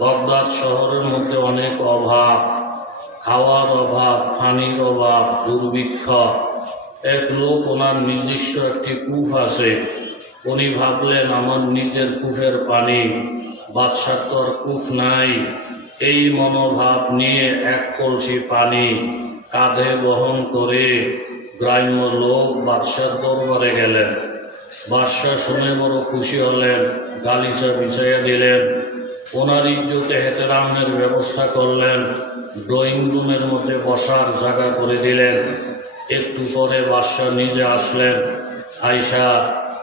Baghdad শহরের মধ্যে অনেক অভাব, খাওয়ার অভাব, পানির অভাব, দুর্ভিক্ষ। এক লোক ওনার নিজস্ব একটি কূপ আছে, উনি ভাবলেন আমার নিজের কূপের পানি, বাদশার তো আর কূপ নাই। এই মনোভাব নিয়ে এক কলসি পানি কাঁধে বহন করে গ্রাম্য লোক বাদশার দরবারে গেলেন। বাদশাহ শুনে বড় খুশি হলেন, গালিচা বিছাইয়া দিলেন, ওনার ইজ্জতে এহতেরামের ব্যবস্থা করলেন, ড্রয়িং রুমের মধ্যে বসার জায়গা করে দিলেন। একটু পরে বাদশাহ নিজে আসলেন, আয়সা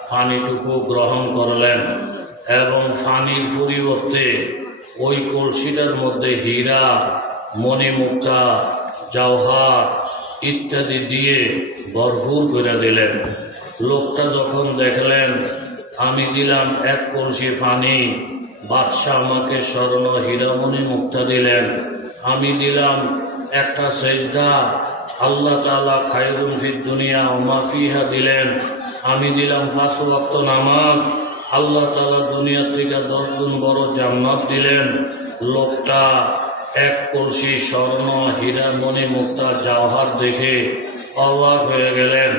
পানিটুকু গ্রহণ করলেন এবং পানির পরিবর্তে ওই কলসিটার মধ্যে হীরা, মণিমুক্তা, জওহর ইত্যাদি দিয়ে ভরপুর করে দিলেন। লোকটা যখন দেখলেন আমি দিলাম এক কলসি পানি, বাদশাহ আমাকে স্বর্ণ হীরামণি মুক্তা দিলেন, আমি দিলাম একটা সেজদা, আল্লাহ তাআলা খায়রুন ফিদ দুনিয়া ওয়া মা ফিহা দিলেন, আমি দিলাম 5 ওয়াক্ত নামাজ, আল্লাহ তাআলা দুনিয়ার থেকে 10 গুণ বড় জান্নাত দিলেন। লোকটা এক কলসি স্বর্ণ হীরামণি মুক্তা জওহর দেখে অবাক হয়ে গেলেন,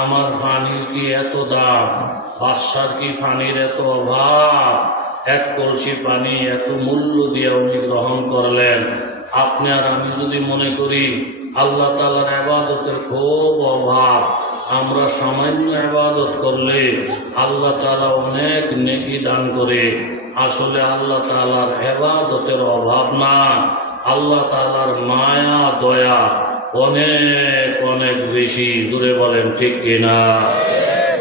আমার পানির কি এত দাম, বাদশার কি পানির এত অভাব, এক কলসি পানি এত মূল্য দিয়ে উনি গ্রহণ করলেন। আপনি আর আমি যদি মনে করি আল্লাহ তাআলার ইবাদতের খুব অভাব, আমরা সামান্য ইবাদত করলে আল্লাহ তাআলা অনেক নেকি দান করে, আসলে আল্লাহ তাআলার ইবাদতের অভাব না, আল্লাহ তাআলার মায়া দয়া অনেক অনেক বেশি। জুড়ে বলেন ঠিক কিনা?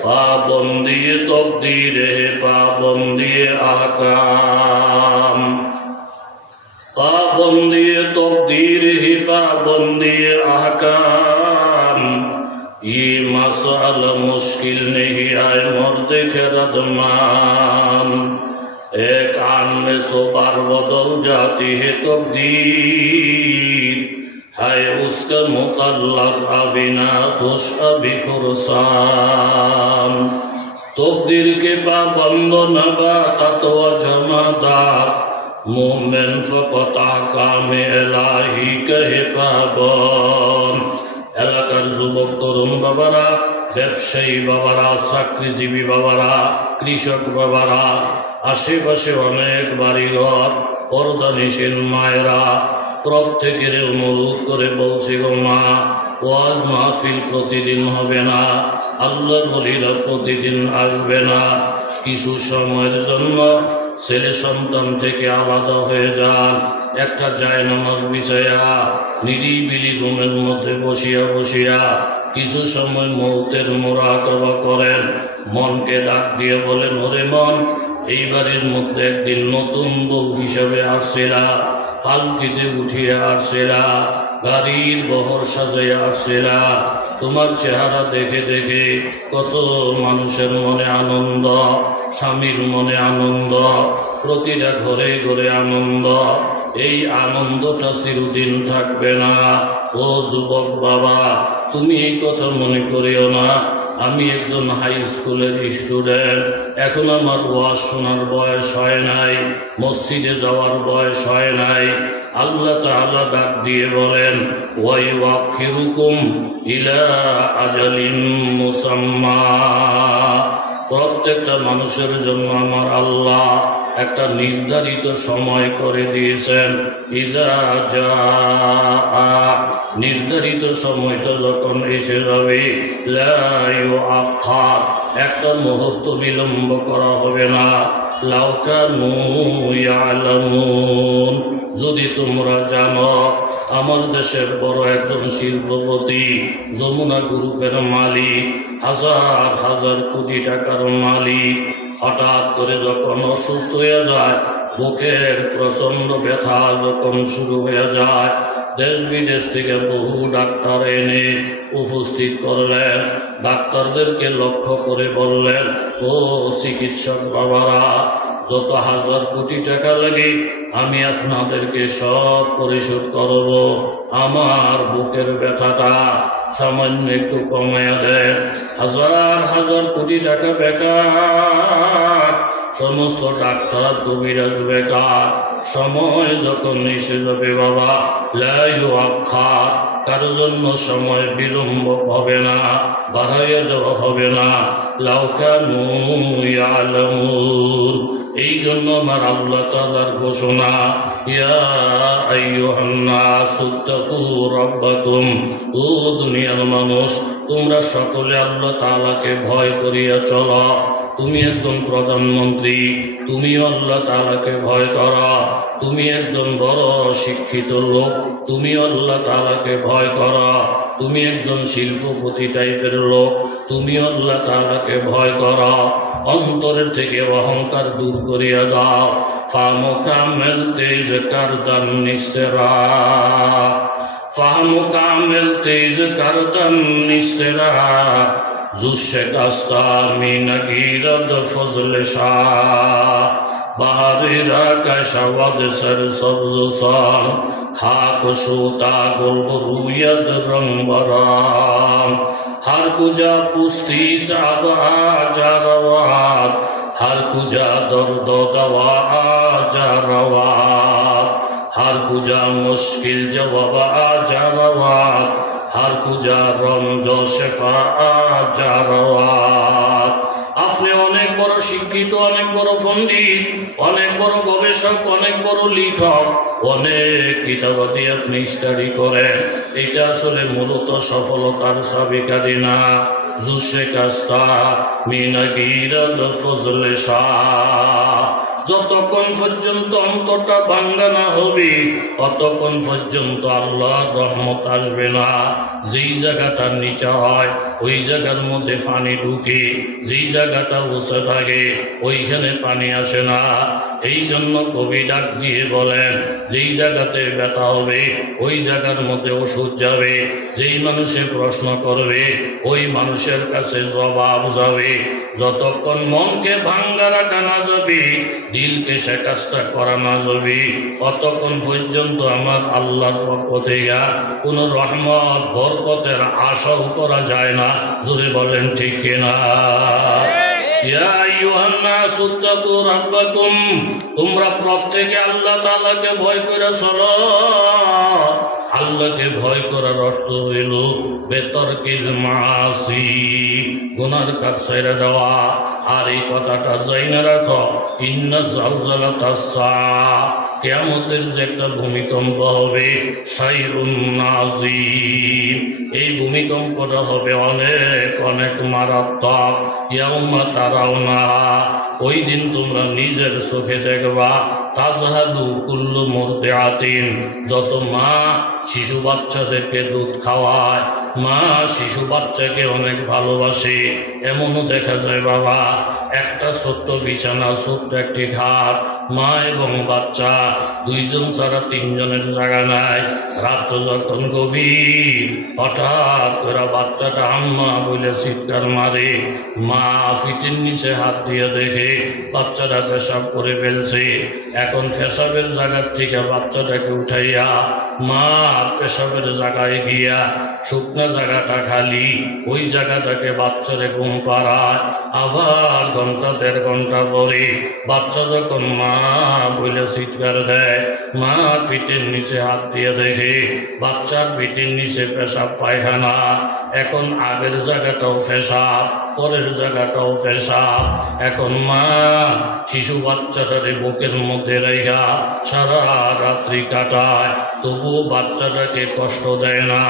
পাবন্দি তকদীরে পাবন্দি আহকাম, पाबंदी तकदीर ही पाबंदी अहकाम, ये मसाला मुश्किल नहीं आए मर्द खैरतमान, एक आन में 100 बार बदल जाती है तकदीर, है उसका मुकल्लर अभी ना खुश अभी खुरसान, तकदीर के पाबंद नबात व जमादार, मोमेन फकत आकामे एलाही कहे पाबन। এলাকার যুবক তরুণ বাবারা, ব্যবসায়ী বাবারা, চাকরিজীবী বাবারা, কৃষক বাবারা, আশেপাশে অনেক বাড়িঘর, পর্দানিশীল মায়েরা, প্রত্যেকের অনুরোধ করে বলছি গো মা, ওয়াজ মাহফিল প্রতিদিন হবে না, আল্লাহর ওলিরা প্রতিদিন আসবে না, কিছু সময়ের জন্য ছেলে সন্তান থেকে আলাদা হয়ে যান, একটা জায়নামাজ বিছাইয়া নিরিবিলি রুমের মধ্যে বসিয়া বসিয়া কিছু সময় মৌতের মুরাকাবা করেন, মনকে ডাক দিয়ে বলেন, ওরে মন, এই বাড়ির মধ্যে একদিন নতুন বউ হিসাবে আসছিলা, পালকিতে উঠিয়ে আসছিলা, গাড়ির বহর সাজাইয়া আসছিলা, তোমার চেহারা দেখে দেখে কত মানুষের মনে আনন্দ, স্বামীর মনে আনন্দ, প্রতিটা ঘরে ঘরে আনন্দ, এই আনন্দটা চিরদিন থাকবে না। ও যুবক বাবা, তুমি এই কথা মনে করিও না, আমি একজন হাই স্কুলের স্টুডেন্ট, এখন আমার ওয়াজ শোনার বয়স হয় নাই, মসজিদে যাওয়ার বয়স হয় নাই। আল্লাহ তাআলা ডাক দিয়ে বলেন, ওয়াইওয়াখিরুকুম ইলা আজালিন মুসাম্মা, প্রত্যেকটা মানুষের জন্য আমার আল্লাহ একটা নির্ধারিত সময় করে দিয়েছেন। ইজা জাআ, নির্ধারিত সময়টা যখন এসে যাবে, লা ইউআখার, একটা মুহূর্ত বিলম্ব করা হবে না। লাউ কানু ইয়ালামুন, যদি তোমরা জানো, আমার দেশের বড় একজন শিল্পপতি, যমুনা গ্রুপের মালিক, হাজার হাজার কোটি টাকার মালিক, হঠাৎ করে যখন অসুস্থ হয়ে যায়, বুকের প্রচন্ড ব্যথা যখন শুরু হয়ে যায়, দেশ বিদেশ থেকে বহু ডাক্তার এনে উপস্থিত করলেন, ডাক্তারদেরকে লক্ষ্য করে বললেন, ও চিকিৎসক বাবারা, যত হাজার কোটি টাকা লাগে আমি আপনাদেরকে সব পরিশোধ করব, আমার বুকের ব্যথাটা সামান্য একটু কমায়া দেন। হাজার হাজার কোটি টাকা বেকার, সমস্ত ডাক্তার কবিরাজ বেকার। সময় যখন এসে যাবে বাবা, লা ইউআখার, কারো জন্য সময় বিলম্ব হবে না, বাড়াইয়া দেওয়া হবে না। লাউ কানু ইয়ালামুন, এই জন্য আমার আল্লাহ তাআলার ঘোষণা, ইয়া আইয়ুহান নাসু তাকু রাব্বাকুম, ও দুনিয়ার মানুষ, তোমরা সকলে আল্লাহ তাআলাকে ভয় করিয়া চলো। তুমি একজন প্রধানমন্ত্রী, তুমিও আল্লাহ তাআলাকে ভয় করো। তুমি একজন বড় শিক্ষিত লোক, তুমিও আল্লাহ তাআলাকে ভয় করো। তুমি একজন শিল্পপতি টাইপের লোক, তুমিও আল্লাহ তাআলাকে ভয় করো। অন্তরের থেকে অহংকার দূর করিয়া দাও। ফামুকামেল তেজ কারদান নিস্তেরা, ফামুকামেল তেজ কারদান নিস্তেরা, জুসে কাস্তা মিনা গিরদ ফজল শাহ, বাহারিরা কাশাওয়াদ সর সবজ সাল, খাক সোতা গোল রুয়দ রং বরাম, हर कुजा पुस्ती साबा आजारवाद, हर कुजा दर्द दवा आजारवाद, हर कुजा मुश्किल जवाब आजारवाद, हर कुजा रमजो शेफा आजारवाद। আপনি অনেক বড় শিক্ষিত, অনেক বড় পণ্ডিত, অনেক বড় গবেষক, অনেক বড় লেখক, অনেক কিতাবাদি আপনি স্টাডি করেন, এটা আসলে মূলত সফলতার চাবিকাঠি না। জুসে কাস্তা মিনাগিরাদ ফজলে শাহ, যতক্ষণ পর্যন্ত অন্তরটা ভাঙ্গা না হবে ততক্ষণ পর্যন্ত আল্লাহর রহমত আসবে না। যেই জায়গাটার নিচা হয় ওই জায়গার মধ্যে পানি ঢুকে, যেই জায়গাটা উঁচু থাকে ওইখানে পানি আসে না। এই জন্য কবি ডাক দিয়ে বলেন, যেই জায়গাতে ব্যথা হবে ওই জায়গার মধ্যে ওষুধ যাবে, যেই মানুষে প্রশ্ন করবে ওই মানুষের কাছে জবাব যাবে। যতক্ষণ মনকে ভাঙ্গা রাখা না যাবে, দিলকে সেকাস্তা করা না যাবে, ততক্ষণ পর্যন্ত আমার আল্লাহর পক্ষ থেকে কোন রহমত বরকতের আশাও করা যায় না। জোরে বলেন ঠিক কিনা? ইয়া আইয়ুহান নাসু তাকু রাব্বাকুম, তোমরা প্রত্যেকে আল্লাহ তাআলাকে ভয় করে চলো। আল্লাহকে ভয় করার অর্থ হইল বেতরকিল মাসি, গুনার কাজ ছেড়ে দেওয়া। আর এই কথাটা জাইনা রাখো, ইন্না জালজালাতাস সাআ, কিয়ামতের যে একটা ভূমিকম্প হবে, শাইউন নাযীম, এই ভূমিকম্পটা হবে অনেক অনেক মারাত্মক। ইয়াউমা তারাউনা, ওই দিন তোমরা নিজের চোখে দেখবা। তাজহাদু কুল্লু মুরদিআতিন, যত মা শিশু বাচ্চাদেরকে দুধ খাওয়ায়, মা শিশু বাচ্চাকে অনেক ভালোবাসে, এমনও দেখা যায় বাবা একটা ছোট্ট বিছানা, ছোট্ট একটি ঘাট, মা এবং বাচ্চা দুইজন ছাড়া তিনজনের জায়গা নাই। রাত যখন গভীর, হঠাৎ করে বাচ্চাটা আম্মা বলে চিৎকার মারে, মা পিঠের নিচে হাত দিয়ে দেখে বাচ্চাটা পেশাব করে ফেলছে। এখন পেশাবের জায়গার থেকে বাচ্চাটাকে উঠাইয়া মা পেশাবের জায়গায় গিয়া শুকনো জায়গাটা খালি, ওই জায়গাটাকে বাচ্চারে ঘুম পাড়ায়। আবার ঘন্টা দেড় ঘন্টা পরে বাচ্চা যখন মা বলে চিৎকার দেয়, মা পিঠের নিচে হাত দিয়ে দেখে বাচ্চার পিঠের নিচে পেশাব পায়খানা। এখন আগের জায়গাটাও পেশাব, পরের জায়গাটাও পেশাব। এখন মা শিশু বাচ্চাটারে বুকের মধ্যে রেখা সারা রাত্রি কাটায়, তবুও বাচ্চাটাকে কষ্ট দেয় না।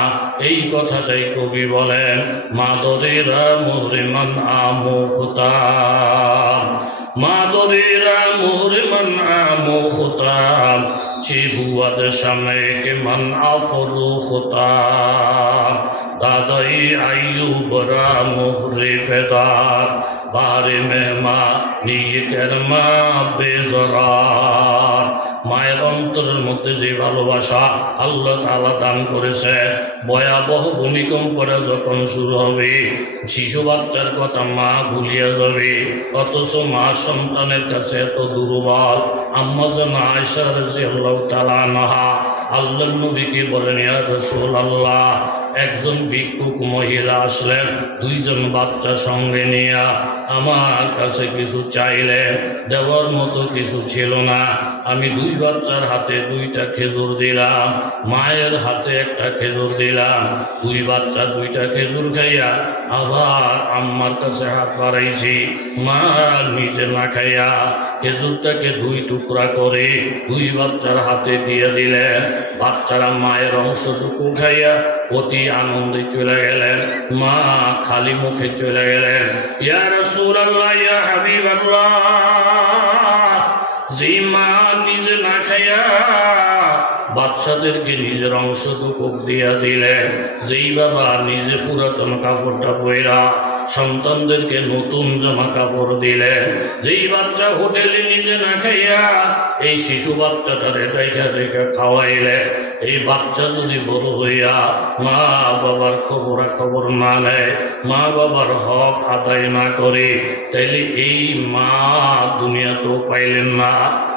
এই কথাটাই কবি বলেন, মাদরেরা মুহরিমান আমুখতাম, মাদরেরা মুহরিমান আমুখতাম, চিবুয়াদ সামনে মান আফরু খতাম, দাদাই আইয়ুবরা মুহরি বেদার, বারে মেহমা নিয়ে কেরমা বেজরার। মায়ের অন্তরের মধ্যে যে ভালোবাসা আল্লাহ তাআলা দান করেছে, ভয়াবহ ভূমিকম্পটা যখন শুরু হবে শিশু বাচ্চার কথা মা ভুলিয়া যাবে। অথচ মা সন্তানের কাছে এত দুর্বল। আম্মা জান আয়েশা রাদিয়াল্লাহু তাআলা আনহা আল্লাহর নবীকে বলেন, ইয়া রাসূলুল্লাহ, একজন ভিক্ষুক মহিলা আসলেন, দুইজন বাচ্চা সঙ্গে নিয়ে আমার কাছে কিছু চাইলেন। দেওয়ার মতো কিছু ছিল না। আমি দুই বাচ্চার হাতে দুইটা খেজুর দিলাম, মায়ের হাতে একটা খেজুর দিলাম। দুই বাচ্চা দুইটা খেজুর খাইয়া আবার আম্মার কাছে হাত বাড়াইছি। মা নিজে না খাইয়া খেজুরটাকে দুই টুকরা করে দুই বাচ্চার হাতে দিয়ে দিলেন। বাচ্চারা মায়ের অংশটুকু খাইয়া অতি আনন্দে চলে গেলেন। মা খালি মুখে চলে গেলেন। ইয়া রাসূলুল্লাহ, ইয়া হাবিবাল্লাহ, যে মা নিজে না খাইয়া বাচ্চাদেরকে নিজের অংশটুকু দিয়া দিলেন, যেই বাবা নিজে পুরাতন কাপড়টা পয়রা সন্তানদেরকে নতুন জামা কাপড় দিলেন, যেই বাচ্চা হোটেলে নিজে না খাইয়া এই শিশু বাচ্চাটারে দেখা দেখা খাওয়াইলে, এই বাচ্চা যদি বড় হইয়া মা বাবার খবর না নেয়, মা বাবার হক আদায় না করে, তাইলে এই মা দুনিয়াতেও পাইলেন না,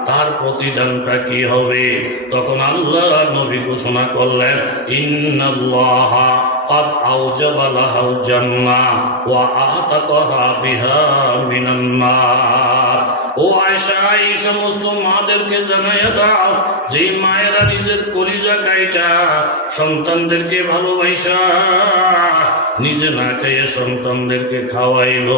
তার প্রতিদানটা কি হবে? তখন আল্লাহ নবী ঘোষণা করলেন, ইন্নাল্লাহা قد أوجب لها الجنة وأعتقها بها من النار। ও আয়েশা, এই সমস্ত মাদেরকে জানাইয়া দাও, যে মায়েরা নিজের কলিজা কাইটা সন্তানদেরকে ভালোবাসা নিজে না খাইয়ে সন্তানদেরকে খাওয়াইল,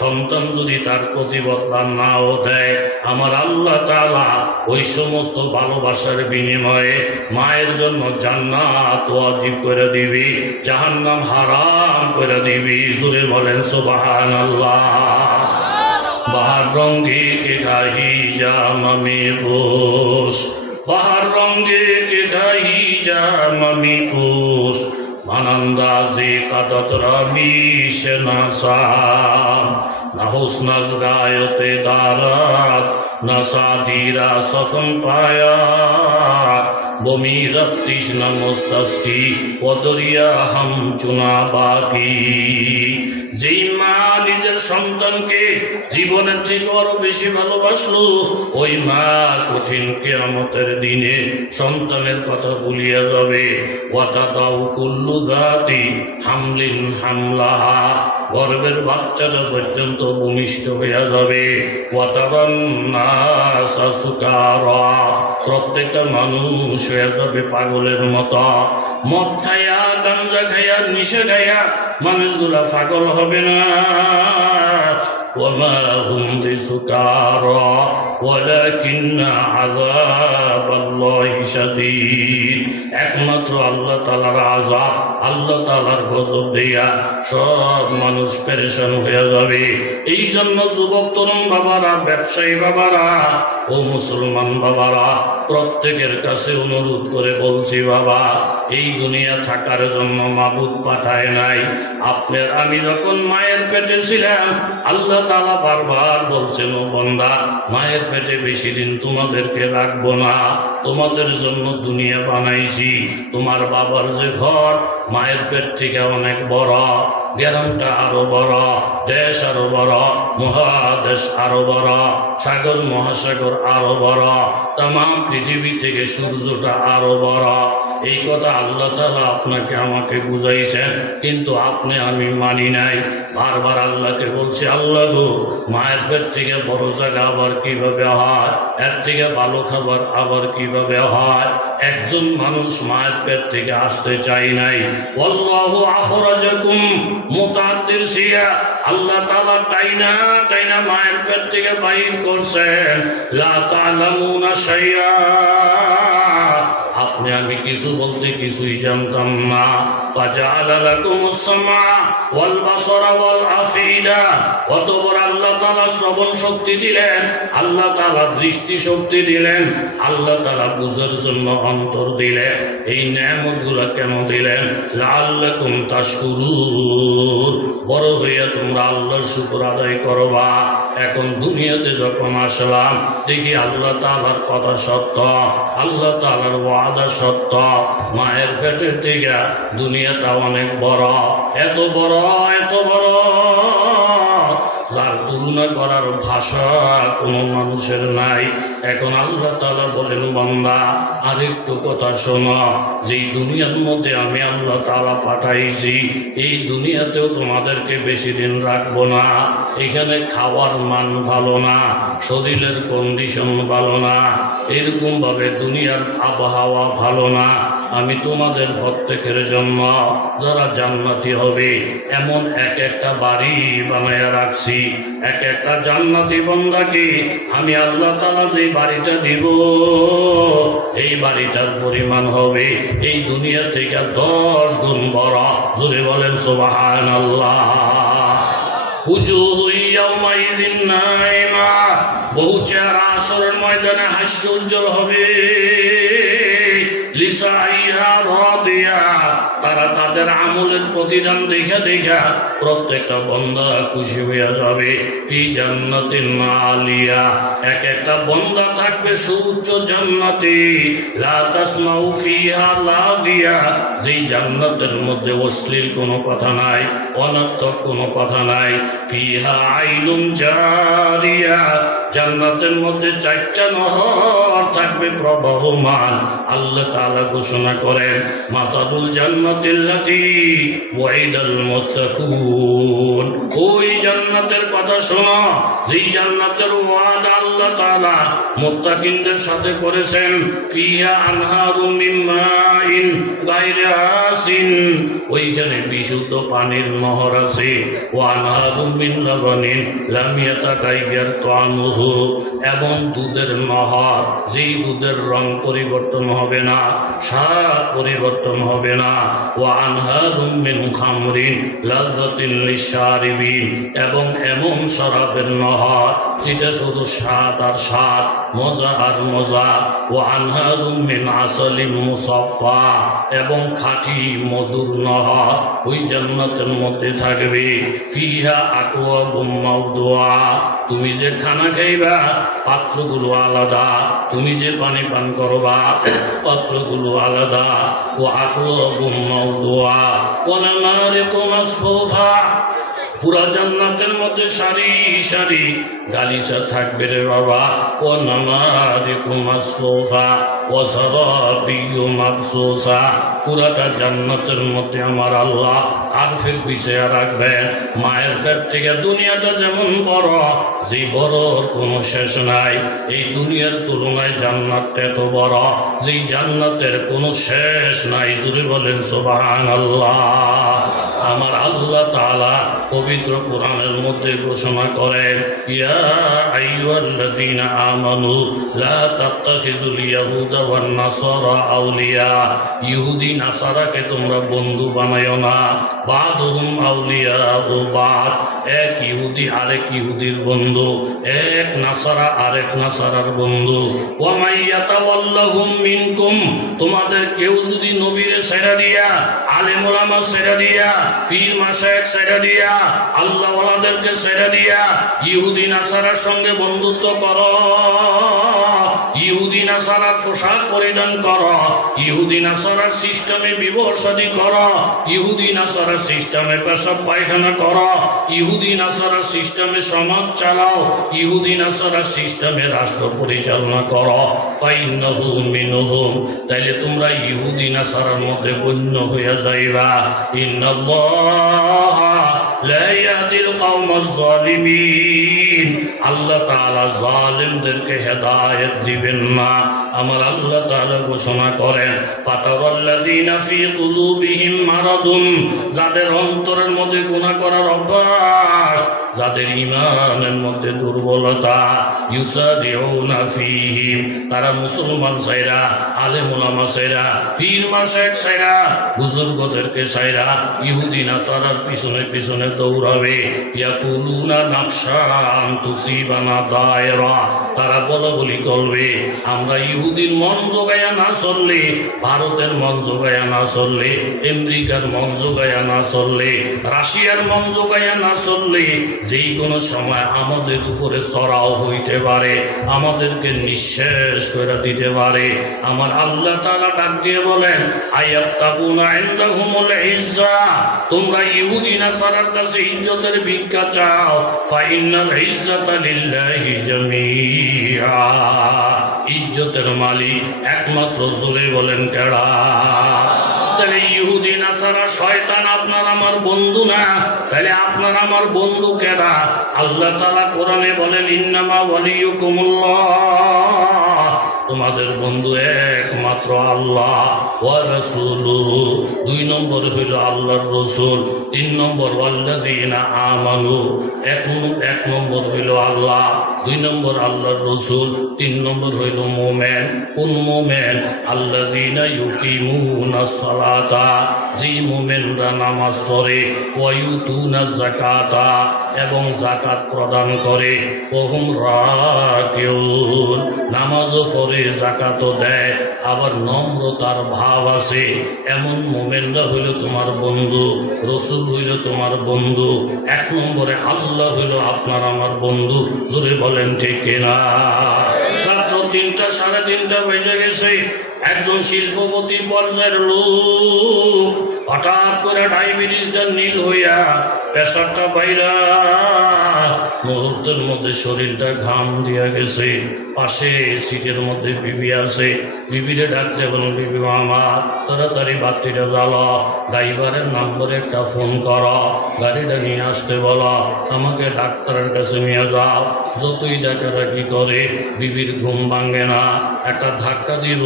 সন্তান যদি তার প্রতিবদ্ধা নাও দেয়, আমার আল্লাহ তাআলা ওই সমস্ত ভালোবাসার বিনিময়ে মায়ের জন্য জান্নাত ওয়াজিব করে দিবি, জাহান্নাম হারাম করে দিবি। জোরে বলেন সুবহানাল্লাহ। বাহার রঙ্গে কে গাহি জামি পুষ, বাহার রঙ্গে কে গাহি জামি পুষ, মানন্দাজে কাদত রমিশ নাসাম, না হুসনাজ গায়তে দারাত, না সাদিরা সখন পায়া, বমি রক্তিস না মুস্তাসকি ওদরিয়া হাম চুনা বাকি। যেই মা নিজের সন্তানকে জীবনের থেকে আরো বেশি ভালোবাসলো, ওই মা কঠিন কিয়ামতের দিনে সন্তানের কথা ভুলিয়া যাবে। ওয়াতাদাউ কুল্লু যাতি হামলিন হামলাহা, গর্ভের বাচ্চাটা পর্যন্ত ভূমিষ্ঠ হইয়া যাবে। ওয়াতারান নাসা সুকারা, প্রত্যেকটা মানুষ হয়ে যাবে পাগলের মতো। মদ খাইয়া, গাঞ্জা খাইয়া, নিশা খাইয়া মানুষগুলা পাগল হবে না। وما هم بسكارى ولكن عذاب الله شديد। একমাত্র আল্লাহ তাআলার আযাব, আল্লাহ তাআলার গজব দিয়া সব মানুষ পেরেশান হয়ে যাবে। এই জন্য যুবক তরুণ বাবারা, ব্যবসায়ী বাবারা ও মুসলমান বাবারা, প্রত্যেকের কাছে অনুরোধ করে বলছি, বাবা, এই দুনিয়া থাকার জন্য মাবুদ পাঠায় নাই। আপনার আমি যখন মায়ের পেটে ছিলাম, আল্লাহ তাআলা বারবার বলছেন, ও বান্দা, মায়ের পেটে বেশি দিন তোমাদেরকে রাখবো না, তোমাদের জন্য দুনিয়া বানাইছি। তোমার বাবার যে ঘর মায়ের পেট থেকে অনেক বড়, গ্রামটা আরো বড়, দেশ আরো বড়, মহাদেশ আরো বড়, সাগর মহাসাগর আরো বড়, তাম পৃথিবী থেকে সূর্যটা আরো বড়। এই কথা আল্লাহ তাআলা আপনাকে আমাকে বুঝাইছেন, কিন্তু আপনি আমি মানি নাই। বারবার আল্লাহকে বলছি, আল্লাহ গো, মায়ের পেট থেকে বড় জায়গা আবার কিভাবে হয়, এর থেকে ভালো খাবার আবার কিভাবে হয়? একজন মানুষ মায়ের পেট থেকে আসতে চাই নাই। আল্লাহু আখরাজাকুম মুতাআদ্দির সিয়া, আল্লাহ তাআলা টাইনা টাইনা মায়ের পেট থেকে বাইর করছেন। লা তা'লামুনা শাইআ, আপনি আমি কিছু বলতে কিছুই জানতাম না। ফাজাআলা লাকুমুস সামআ ওয়াল বাসারা ওয়াল আফিদা, অতঃপর আল্লাহ তাআলা শ্রবণ শক্তি দিলেন, আল্লাহ তাআলা দৃষ্টি শক্তি দিলেন, আল্লাহ তাআলা বুঝার জন্য অন্তর দিলেন। এই নেয়ামতগুলো কেন দিলেন? লাআল্লাকুম তাশকুরুন, বড় হইয়া তোমরা আল্লাহর শুকর আদায় করবা। এখন দুনিয়াতে যখন আসলাম, দেখি আল্লাহ তাআলার কথা সত্য, আল্লাহ তাআলার ওয়াদা সত্য। মায়ের পেটের থেকে দুনিয়াটা অনেক বড়, এত বড়, এত বড়, যার তুলনা করার ভাষা কোনো মানুষের নাই। এখন আল্লাহ তাআলা বলেন, বান্দা আরেকটু কথা শোনো, যেই দুনিয়ার মধ্যে আমি আল্লাহ তাআলা পাঠাইছি, এই দুনিয়াতেও তোমাদেরকে বেশি দিন রাখবো না। এখানে খাওয়ার মান ভালো না, শরীরের কন্ডিশন ভালো না, এরকম ভাবে দুনিয়ার আবহাওয়া ভালো না। আমি তোমাদের প্রত্যেকের জন্য যারা জান্নাতি হবে এমন এক একটা বাড়ি বানায়া রাখছি। এক একটা জান্নাতি বান্দাকে আমি আল্লাহ তাআলা যে বাড়িটা দিব, এই বাড়িটার পরিমাণ হবে এই দুনিয়া থেকে 10 গুণ বড়। জোরে বলেন সুবহানাল্লাহ। বহু চেহারা আসরের ময়দানে হাস্য উজ্জ্বল হবে। তারা তাদের আমলের প্রতিদান দেখা দেখা প্রত্যেকটা বন্দা খুশি হইয়া যাবে। ফি জান্নাতিন আলিয়া, এক একটা বন্দা থাকবে সুউচ্চ জান্নাতে। লা তাসমাউ ফিহা লাগিয়া, যেই জান্নাতের মধ্যে অশ্লীল কোনো কথা নাই, অনর্থক কোনো কথা নাই। ফিহা আইনুন জারিয়া, জান্নাতের মধ্যে 4টা নহর থাকবে প্রবাহমান। আল্লাহ তাআলা ঘোষণা করেন, মাসালুল জান্নাতিল্লাতী ওয়াইদাল মুত্তাকুন। ওই জান্নাতের কথা শোনো, যেই জান্নাতের ওয়াদা আল্লাহ তাআলা মুত্তাকিনদের সাথে করেছেন। ফিহা আনহারুম মিন মাইন গায়রি আসিন, ওইখানে বিশুদ্ধ পানির নহর আছে। ওয়া আনহারুম মিন লাবানিন লাম ইয়াতাগায়্যার তা'মুহু, এবং দুধের নহর, যেই দুধের রং পরিবর্তন হবে না, স্বাদ পরিবর্তন হবে না। ওয়া আনহারুম মিন খামরিন লাযযাতিন লিশারিবিন, এবং এমন শরাবের নহর যেটা শুধু স্বাদ আর স্বাদ, মজা আর মজা। ওয়া আনহারুম মিন আসালিন মুসাফফা, এবং খাঁটি মধুর নহর ওই জান্নাতের মধ্যে থাকবে। ফিহা আকওয়াবুম মাওদুআ, তুমি যে খানা খাইবা পাত্রগুলো আলাদা, তুমি যে পানি পান করবা পাত্রগুলো আলাদা। ওয়া আকওয়াবুম মাওদুআ ওয়া নামারিকু মাসফুফা, পুরা জান্নাতের মধ্যে সারি সারি গালিচা থাকবে রে বাবা। ও নামারিকু মাসফুফা ওয়া সারাবিয়্যু মাবসুসা, পুরাটা জান্নাতের মধ্যে আমার আল্লাহ কার্পেট বিছায়া রাখবেন। মায়ের পেট থেকে দুনিয়াটা যেমন বড়, যে বড়র কোনো শেষ নাই, এই দুনিয়ার তুলনায় জান্নাতটা এত বড়, যেই জান্নাতের কোনো শেষ নাই। জোরে বলেন সুবহানাল্লাহ। আমার আল্লাহ তাআলা পবিত্র কোরআনের মধ্যে ঘোষণা করেন, ইয়া আইয়ুহাল্লাযীনা আমানু লা তাত্তাখিযুল ইয়াহুদা ওয়ান নাসারা আউলিয়া, ইহুদি নাসারাকে তোমরা বন্ধু বানায়ো না। বাদুহুম আউলিয়াউ বাদ, এক ইহুদি আরেক ইহুদির বন্ধু, এক নাসারা আরেক নাসারার বন্ধু। ওয়া মাইয়াতাওয়াল্লাহুম মিনকুম, তোমাদের কেউ যদি নবীরে ছেড়ে দিয়া, আলেম ওলামা ছেড়ে দিয়া, পীর মাশায়েখ ছেড়ে দিয়া, আল্লাহ ওয়ালাদেরকে ছেড়ে দিয়া ইহুদি নাসারার সঙ্গে বন্ধুত্ব করো, ইহুদি নাসারার পোশাক পরিধান করো, ইহুদি নাসারার সিস্টেমে বিবাহ শাদী করো, ইহুদি নাসারার সিস্টেমে পেশাব পায়খানা করো, ইহুদি নাসারার সিস্টেমে সমাজ চালাও, ইহুদি নাসারার সিস্টেমে রাষ্ট্র পরিচালনা করো। ফাইন্নাহু মিনহুম, তাইলে তোমরা ইহুদি নাসারার মধ্যে গণ্য হইয়া যাইবা। ইন্নাল্লাহা লা ইয়াহদিল কওমাজ যালিমিন, আল্লাহ তাআলা জালিমদেরকে হেদায়েত দিবেন না। আমার আল্লাহ তাআলা ঘোষণা করেন, ফাতারাল্লাযীনা ফী কুলুবিহিম মারাদুন, যাদের অন্তরের মধ্যে গুনাহ করার অভ্যাস, যাদের ঈমানের মধ্যে দুর্বলতা, ইউসারিউনা ফীহিম, তারা মুসলমান ছাইরা, আলেম ওলামা ছাইরা, পীর মাশায়েখ ছাইরা, বুজুর্গদেরকে ছাইরা ইহুদি নাসারার পিছনে পিছনে দৌড়াবে। ইয়াকুলুনা নাখশা আন তুসিবানা দায়রা, তারা বলাবলি করবে, আমরা ইহুদির মন জোগাইয়া না চললে, ভারতের মন জোগাইয়া না চললে, আমেরিকার মন জোগাইয়া না চললে, রাশিয়ার মন জোগাইয়া না চললে, যেই কোনো সময় আমাদের উপরে চড়াও হইতে পারে, আমাদেরকে নিঃশেষ করে দিতে পারে। আমার আল্লাহ তাআলা ডাক দিয়ে বলেন, আয়াবতাগুনা ইনদাহুমুল ইজ্জা, তোমরা ইহুদি নাসারার কাছে ইজ্জতের ভিক্ষা চাও, ফাইন্নাল ইজ্জাতা লিল্লাহি জামিআ, ইজ্জতের মালিক একমাত্র, জোরে বলেন কেডা? তাহলে ইহুদি নাসারা শয়তান আপনার আমার বন্ধু না, তাহলে আপনার আমার বন্ধু কেডা? আল্লাহ তাআলা কোরআনে বলেন, ইন্নামা ওয়ালিয়ুকুমুল্লাহ, তোমাদের বন্ধু একমাত্র আল্লাহ, ওয়া রাসূলুহু, 2 নম্বর হইল আল্লাহর রসুল, 3 নম্বর ওয়াল্লাযীনা আমানু, এক নম্বর হইল আল্লাহ, 2 নম্বর আল্লাহর রসুল, 3 নম্বর হইল মুমিন। কোন মুমিন? আল্লাযীনা ইউকিমুনাস সালাতা, যেই মুমিনরা নামাজ পড়ে, ওয়া ইউতুনাজ যাকাতা, এবং যাকাত প্রদান করে, ওহুম রাকিউন, নামাজও পড়ে যাকাতও দেয়, আবার নম্রতার ভাব আছে, এমন মুমিনরা হইল তোমার বন্ধু, রসুল হইল তোমার বন্ধু। 1 নম্বরে আল্লাহ হইল আপনার আমার বন্ধু, জোরে বলেন ঠিক কিনা? রাত্র 3টা 3:30 বেজে গেছে, একজন শিল্পপতি পর্যায়ের লোক হঠাৎ করে ডায়াবেটিসটা নীল হইয়া প্রেসারটা পাইলা মুহূর্তের মধ্যে শরীরটা ঘাম দিয়া গেছে। পাশে সিটের মধ্যে বিবি আছে, বিবিরে ডাকতে বলেন, বিবি আমার তাড়াতাড়ি বাতিটা জ্বালা, ড্রাইভারের নম্বরে একটা ফোন করা, গাড়িটা নিয়ে আসতে বলা, আমাকে ডাক্তারের কাছে নিয়ে যাও। যতই ডাকাডাকি করে বিবির ঘুম ভাঙে না, একটা ধাক্কা দিব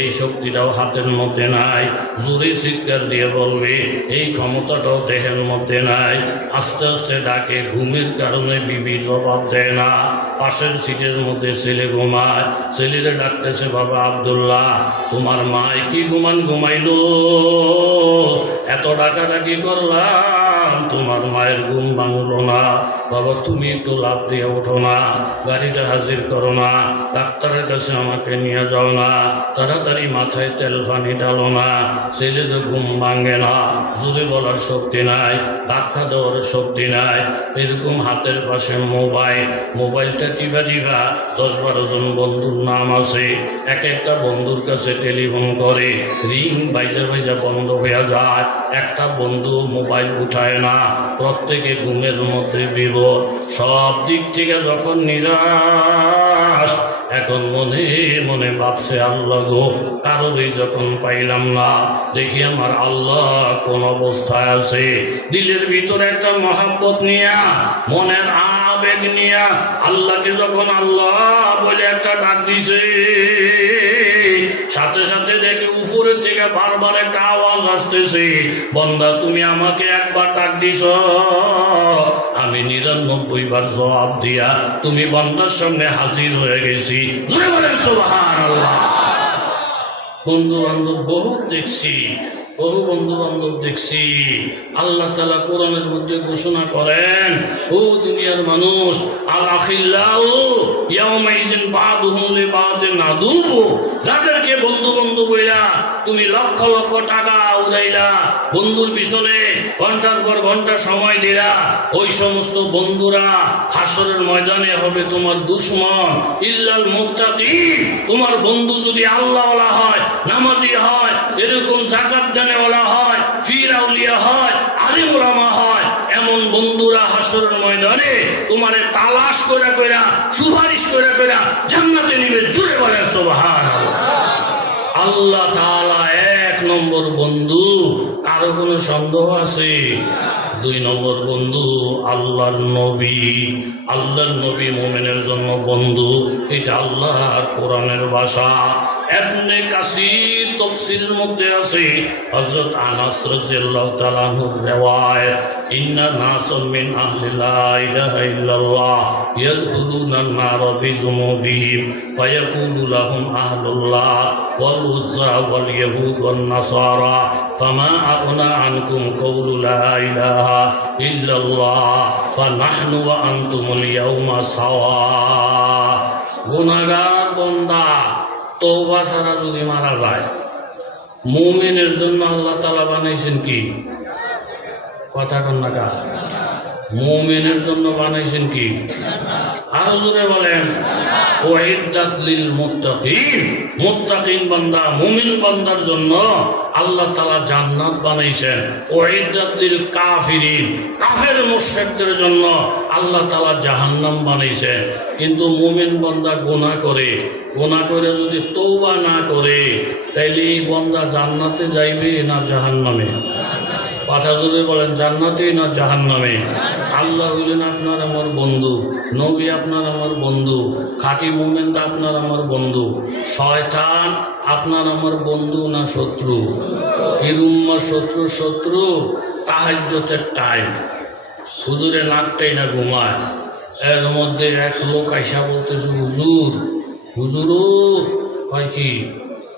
এই শক্তিটাও হাতের মধ্যে নাই, জোরে চিৎকার দিয়ে বলবে এই ক্ষমতাটাও দেহের মধ্যে নাই। আস্তে আস্তে ডাকে, ঘুমের কারণে বিবি জবাব দেয় না। পাশের সিটের মধ্যে ছেলে ঘুমায়, ছেলেরে ডাকতেছে, বাবা আব্দুল্লাহ তোমার মাই কি ঘুমাইলো, এত ডাকাডাকি করলাম তোমার মায়ের ঘুম ভাঙলো না, বাবা তুমি একটু লাভ দিয়ে ওঠো না, গাড়িটা হাজির করো না, ডাক্তারের কাছে আমাকে নিয়ে যাও না, তাড়াতাড়ি মাথায় তেল পানি ডালো না। ছেলে তো ঘুম ভাঙে না, জোরে বলার শক্তি নাই, ধাক্কা দেওয়ার শক্তি নাই। এরকম হাতের পাশে মোবাইলটা টিপা 10-12 জন বন্ধুর নাম আছে, এক একটা বন্ধুর কাছে টেলিফোন করে, রিং বাইজা বন্ধ হয়ে যায়, একটা বন্ধু মোবাইল উঠায় না, প্রত্যেকে ঘুমের মধ্যে বিভোর, সব দিক থেকে যখন নিরাশ, এখন মনে মনে ভাবছে, আল্লাহ গো কারোরই যখন পাইলাম না, দেখি আমার আল্লাহ কোন অবস্থায় আছে। দিলের ভিতরে একটা মহাব্বত নিয়া, মনের আবেগ নিয়া আল্লাহকে যখন আল্লাহ বলে একটা ডাক দিছে, সাথে সাথে দেখে উপরে থেকে বারবার একটা আওয়াজ আসতেছে, বন্দা তুমি আমাকে একবার ডাক দিছ, আমি 99 বার জবাব দিয়া তুমি বন্দার সামনে হাজির হয়ে গেছি। সুবহানাল্লাহ। বন্ধু বান্ধব বহুত দেখছি, বহু বন্ধু বান্ধব দেখছি। আল্লাহ তাআলা কোরআনের মধ্যে ঘোষণা করেন, ও দুনিয়ার মানুষ, আল আখিল্লাউ ইয়াউমাইযিন বাদুহুম লিবাদিন আদু, যাদেরকে বন্ধু বন্ধু বইলা তুমি লক্ষ লক্ষ টাকা উড়াইলা, বন্ধুর পিছনে ঘন্টার পর ঘন্টা সময় দিলা, ওই সমস্ত বন্ধুরা হাসরের ময়দানে হবে তোমার দুশমন। ইল্লাল মুত্তাকিন, তোমার বন্ধু যদি আল্লাহওয়ালা হয়, নামাজি হয়, এরকম যাকাত দানেওয়ালা হয়, পীর আউলিয়া হয়, আলিম ওলামা হয়, এমন বন্ধুরা হাসরের ময়দানে তোমারে তালাশ করে কইরা, সুপারিশ করে কইরা জান্নাতে নিবে। জোরে বলেন সুবহানাল্লাহ। আল্লাহ তাআলা 1 নম্বর বন্ধু, কারো কোনো সন্দেহ আছে? 2 নম্বর বন্ধু আল্লাহর নবী। আল্লাহর নবী মুমিনের জন্য বন্ধু, এটা আল্লাহর কোরআনের ভাষা। ইবনে কাসির তাফসীরের মধ্যে আছে, হযরত আনাস রাদিয়াল্লাহু তাআলা আনহুর রিওয়ায়াত, ইন্না নাসাম মিন আহলি লা ইলাহা ইল্লাল্লাহ ইয়াদখুলুনা আন-নারা বিযুনুবিহিম ফায়াকুলু লাহুম আহলুল্লাহ ওয়াল উযযা ওয়াল ইয়াহুদ ওয়ান নাসারা ফামা আগনা আনকুম কাউলু লা ইলাহা ইল্লাল্লাহ ফানাহনু ওয়া আনতুমুল ইয়াউমা সাওয়া। গুনাহগার বান্দা তওবা ছাড়া যদি মারা যায়, মুমিনের জন্য আল্লাহ তাআলা বানাইছেন কি? কথা কন না কা? মুমিনের জন্য বানাইছেন কি? আরো জোরে বলেন, উইদ্দাত লিল মুত্তাকিন। মুত্তাকিন বান্দা, মুমিন বান্দার জন্য আল্লাহ তাআলা জান্নাত বানাইছেন। উইদ্দাত লিল কাফিরিন, কাফের মুশরিকদের জন্য আল্লাহ তাআলা জাহান্নাম বানাইছেন। কিন্তু মুমিন বান্দা গুনাহ করে যদি তওবা না করে, তাইলে এই বান্দা জান্নাতে যাইবে না জাহান্নামে? কথা জোরে বলেন, জান্নাতে না জাহান্নামে? আল্লাহ হইলেন আপনার আমার বন্ধু, নবী আপনার আমার বন্ধু, খাঁটি মুমিনরা আপনার আমার বন্ধু। শয়তান আপনার আমার বন্ধু না শত্রু? হিরুম্মা শত্রু তাহাজ্জুদের টাইম হুজুরে নাকটাই না ঘুমায়। এর মধ্যে এক লোক আইসা বলতেছে, হুজুর হয় কি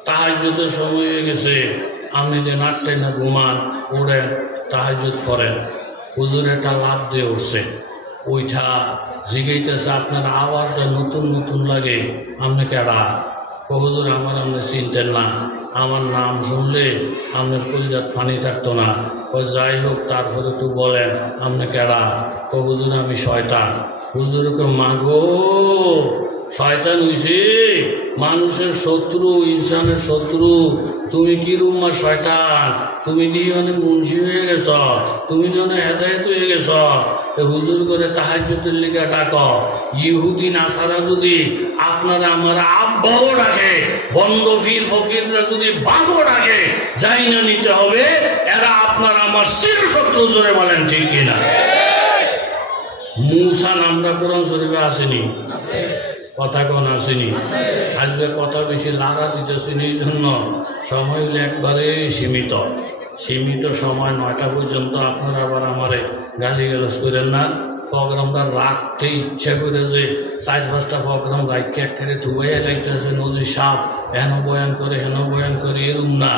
তাহাজ্জুদের সময় হয়ে গেছে, আপনি যে নাকটাই না ঘুমান, ওড়েন তাহাজ্জুদ করেন। হুজুর একটা লাভ দিয়ে উঠছে, ওইটা জিগাইতেছে আপনার আওয়াজটা নতুন লাগে, আপনি কেডা? হুজুর আমার আপনি চিনতেন না, আমার নাম শুনলে আপনার কলিজাত ফানি থাকতো না। যাই হোক, তারপরে একটু বলেন আপনি কেডা? হুজুর আমি শয়তান। হুজুরকে মাগো শয়তান হইছে মানুষের শত্রু, ইনসানের শত্রু। তুমি কি রুম্মা শয়তান? তুমি নিয়ে অনেক মুন্সি হয়ে গেছ, তুমি নিয়ে অনেক হেদায়েত হয়ে গেছ। হুজুর করে তাহাজ্জুদের লিগা ডাক। ইহুদি নাসারা যদি আপনারা আমার আব্বাও ডাকে, বন্ধ ফির ফকিররা যদি বাবু ডাকে, যাই না নিতে হবে। এরা আপনার আমার চির শত্রু। জোরে বলেন ঠিক কিনা? মুসা নামটা কোরআন শরীফে আসেনি? কথা কোন আসেনি? আজকে কথা বেশি লাড়া দিতেছেন, এই জন্য সময় হলে একবারে সীমিত সময় 9টা পর্যন্ত। আপনারা আবার আমারে গালিগালাজ করেন না। প্রোগ্রামটা রাখতে ইচ্ছা করে যে 4-5টা প্রোগ্রাম রাখতে একখানে থুবাইয়া রাখতেছে, নদীর সাপ হেন বয়ান করে এরম না।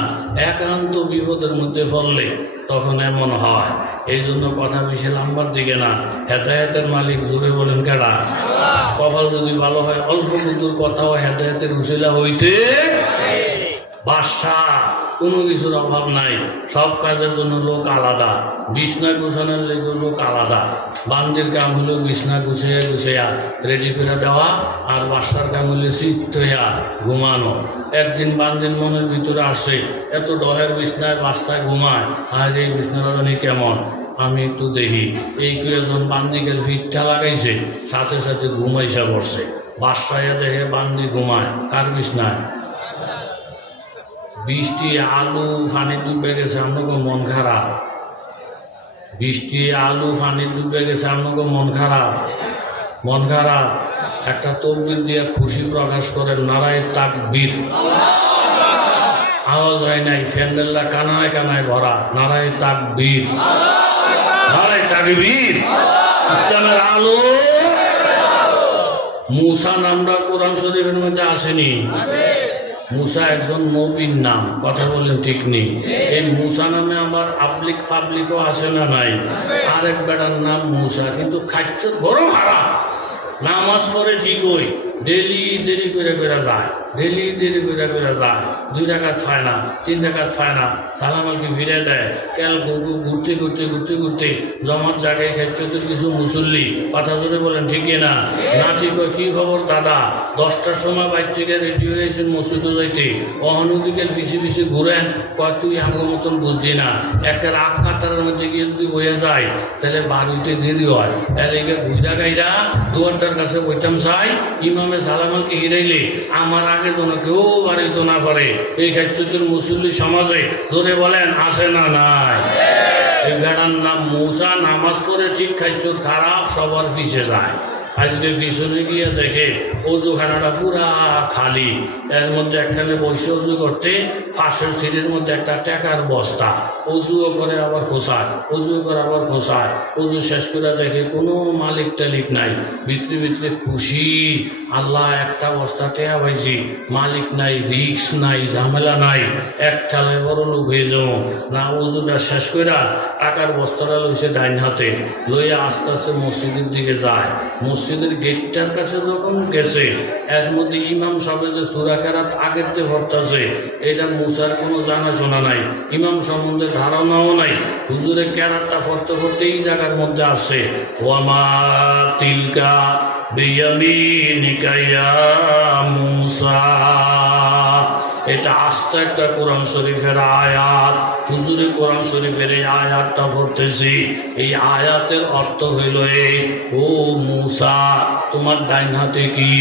একান্ত বিপদের মধ্যে পড়লে তখন এমন হয়। এই জন্য কথা বেশি লাম্বার দিকে না। হেদায়েতের মালিক জোরে বলেন কেডা? কপাল যদি ভালো হয়, অল্প কুদুর কথাও হেদায়েতের উসিলা হইতে বাদশা। কোনো কিছুর অভাব নাই, সব কাজের জন্য লোক আলাদা। বিছনা গুছানোর লেগে লোক আলাদা। বান্দির কাম হলো বিছনা গুছিয়া রেডি করে দেওয়া, আর বাদশার কাম হলে চিত্ত হইয়া ঘুমানো। একদিন বান্দির মনের ভিতরে আসে, এত ডহের বিছনায় বাদশায় ঘুমায়, আর এই বিছনাটা কেমন, আমি একটু দেখি। এই করে যখন বান্দিকের ফিটটা লাগাইছে, সাথে সাথে ঘুমাইসা পড়ছে। বাদশায় দেখে বান্দি ঘুমায় কার বিছনায়? বৃষ্টি আলু পানি ডুবে গেছে, আপনাকে মন খারাপ। বৃষ্টি আলু পানি ডুবে গেছে, আপনাকে মন খারাপ। একটা তকবীর দিয়ে খুশি প্রকাশ করেন, নারায়ে তাকবীর। আওয়াজ হয় নাই, ফ্যান্ডেল্লা কানায় ভরা। নারায়ে তাকবীর, নারায়ে তাকবীর। ইসলামের আলো। মুসা নামটা কোরআন শরীফের মধ্যে আসেনি? মুসা একজন নবীর নাম। কথা বললেন ঠিক নেই? এই মুসা নামে আমার পাবলিকও আসে না নাই? আরেক বেটার নাম মুসা, কিন্তু খাচ্ছ বড় খারাপ। নামাজ পড়ে ঠিকই, ডেলি দেরি করে যায়, 2 রাকাত খায় না, 3 রাকাত খায় না। সালামালকে ফিরে দেয়। কেল ঘুরতে জমার জায়গায় খেচ্ছতের কিছু মুসল্লি। কথা জোরে বলেন ঠিক না? না ঠিক হয়, কি খবর দাদা? 10টার সময় বাইর থেকে রেডি হয়েছেন মসজিদে যাইতে, অহনুদিকে পিছিয়ে ঘুরেন। কয় তুই আমার মতন বুঝলি না, একটা রাগ কাতারের মধ্যে গিয়ে যদি বয়ে যায়, তাহলে বাড়িতে দেরি হয়। তাহলে ঘুরা গাইরা 2 ঘন্টার কাছে বইতাম চাই, ইমামে সালামালকে হিরাইলে আমার আগে যেন কেউ বাড়িতে না পারে। এই খেচ্ছুতের মুসল্লি সমাজে জোরে বলেন আছে না নাই? এই বেড়ার নাম মুসা। নামাজ পড়ে ঠিক, খাচ্ছুত খারাপ, সবার পিছিয়ে যায়। আজকে পিছনে গিয়ে দেখে অজুখানাটা পুরা খালি। এর মধ্যে একখানে বসে অজু করতে, পাশের সিঁড়ির মধ্যে একটা টাকার বস্তা। অজুও করে আবার খোঁসায়, অজু শেষ করে দেখে কোনো মালিক টালিক নাই। ভিতরে খুশি, আল্লাহ একটা বস্তা টেয়া পাইছি, মালিক নাই, রিক্স নাই, ঝামেলা নাই, এক ঠেলায় বড় লোক হয়ে যাবো না। অজুটা শেষ করে টাকার বস্তাটা লইছে ডাইন হাতে, লইয়া আস্তে আস্তে মসজিদের দিকে যায়। মসজিদের গেটটার কাছে যখন গেছে, এর মধ্যে ইমাম সাহেব যে সূরা কেরাত আগের তে পড়তেছে, এটা মুসার কোনো জানাশোনা নাই, ইমাম সম্বন্ধে ধারণাও নাই। হুজুরে কেরাতটা পড়তে পড়তে এই জায়গার মধ্যে আসছে, ওয়ামা তিলকা বিয়ামিনিকা ইয়া মুসা। এটা আস্তে একটা কোরআন শরীফের আয়াত। হুজুরে কোরআন শরীফের এই আয়াতটা পড়তেছি, এই আয়াতের অর্থ হইল এই, ও মুসা তোমার ডাইন হাতে কি,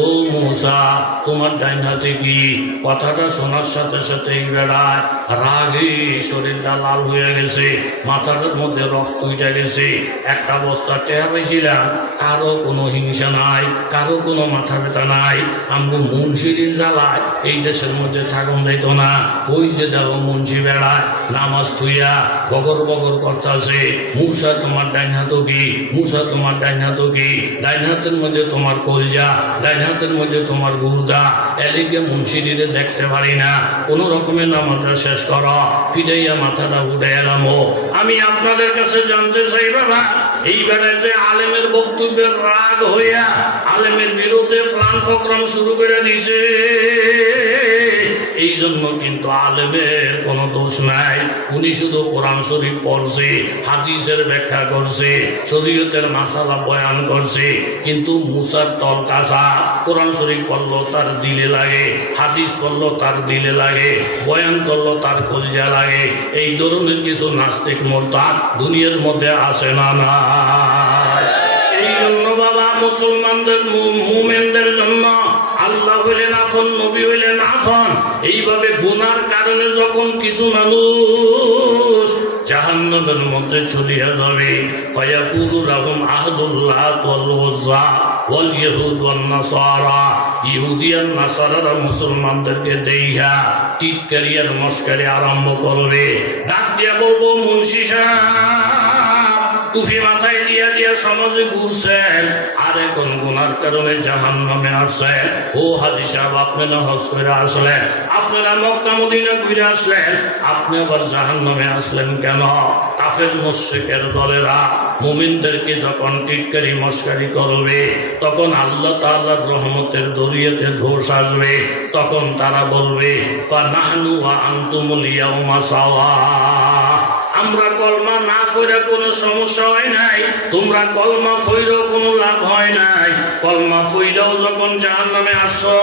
ও মুসা তোমার ডাইন হাতে কি। কথাটা শোনার সাথে সাথে এই বেড়ায় রাগে শরীরটা লাল হয়ে গেছে, মাথাটার মধ্যে রক্ত উঠে গেছে। একটা বস্তা টেহা পেয়েছিলাম, কারো কোনো হিংসা নাই, কারো কোনো মাথা ব্যথা নাই। আমগো মুন্সির জ্বালায় এই দেশের মধ্যে থাকুন যাইত না। ওই যে দেখো মুন্সি বেড়ায় নামাজ থুইয়া বগর বগর করতেছে, মুসা তোমার ডাইন হাত কি, মুসা তোমার ডাইন হাত কি, ডাইন হাতের মধ্যে তোমার কলজা, ডাইন হাতের মধ্যে তোমার গুর্দা। এলিকে মুন্সিরে দেখতে পারি না, কোন রকমের নামাজটা শেষ কর, ফিরাইয়া মাথাটা উঠে এলাম। আমি আপনাদের কাছে জানতে চাই বাবা, এই বেড়ায় যে আলেমের বক্তব্যের রাগ হইয়া আলেমের বিরুদ্ধে প্রাণ প্রোগ্রাম শুরু করে দিছে, এই জন্য কিন্তু আলেমের কোনো দোষ নাই। উনি শুধু কোরআন শরীফ পড়ছে, হাদিসের ব্যাখ্যা করছে, শরীয়তের মাসালা বয়ান করছে, কিন্তু মুসার তল কাঁচা। কোরআন শরীফ পড়লো তার দিলে লাগে, হাদিস পড়লো তার দিলে লাগে, বয়ান করলো তার কলজা লাগে। এই ধরনের কিছু নাস্তিক মোরতাদ দুনিয়ার মধ্যে আসে না। না এই জন্য বাবা মুসলমানদের মুমিনদের জন্য আল্লাহ হইলেন আফন, নবী হইলেন আফন। এইভাবে গুনার কারণে যখন কিছু মানুষ জাহান্নামের মধ্যে চলিয়া যাবে, ফায়াকুলু লাহুম আহদুল্লাহ ওয়াল উজ্জা ওয়াল ইয়াহুদ ওয়ান নাসারা। ইহুদি আর নাসারারা মুসলমানদেরকে দেইয়া টিটকারি আর মস্কারি আরম্ভ করবে। ডাক দিয়া বলবো, মুন্সি সাহেব টুপি মাথায় দিয়া দিয়া সমাজে ঘুরছেন, আর এখন গুনার কারণে জাহান্নামে আসছেন। ও হাজী সাহেব, আপনি না হজ করে আসলেন, আপনারা মক্কা মদিনা ঘুরে আসলেন, আপনি আবার জাহান্নামে আসলেন কেন? কাফের মুশরিকের দলেরা মুমিনদেরকে যখন টিটকারি মস্কারি করবে, তখন আল্লাহ তাআলার রহমতের দরিয়াতে জোশ আসবে। তখন তারা বলবে, ফানাহনু ওয়া আনতুমুল ইয়াউমা সাওয়া। আমরা কলমা না পড়ে কোনো সমস্যা হয় নাই, তোমরা কলমা পড়েও কোনো লাভ হয় নাই। কলমা পড়েও যখন জাহান্নামে আসছো,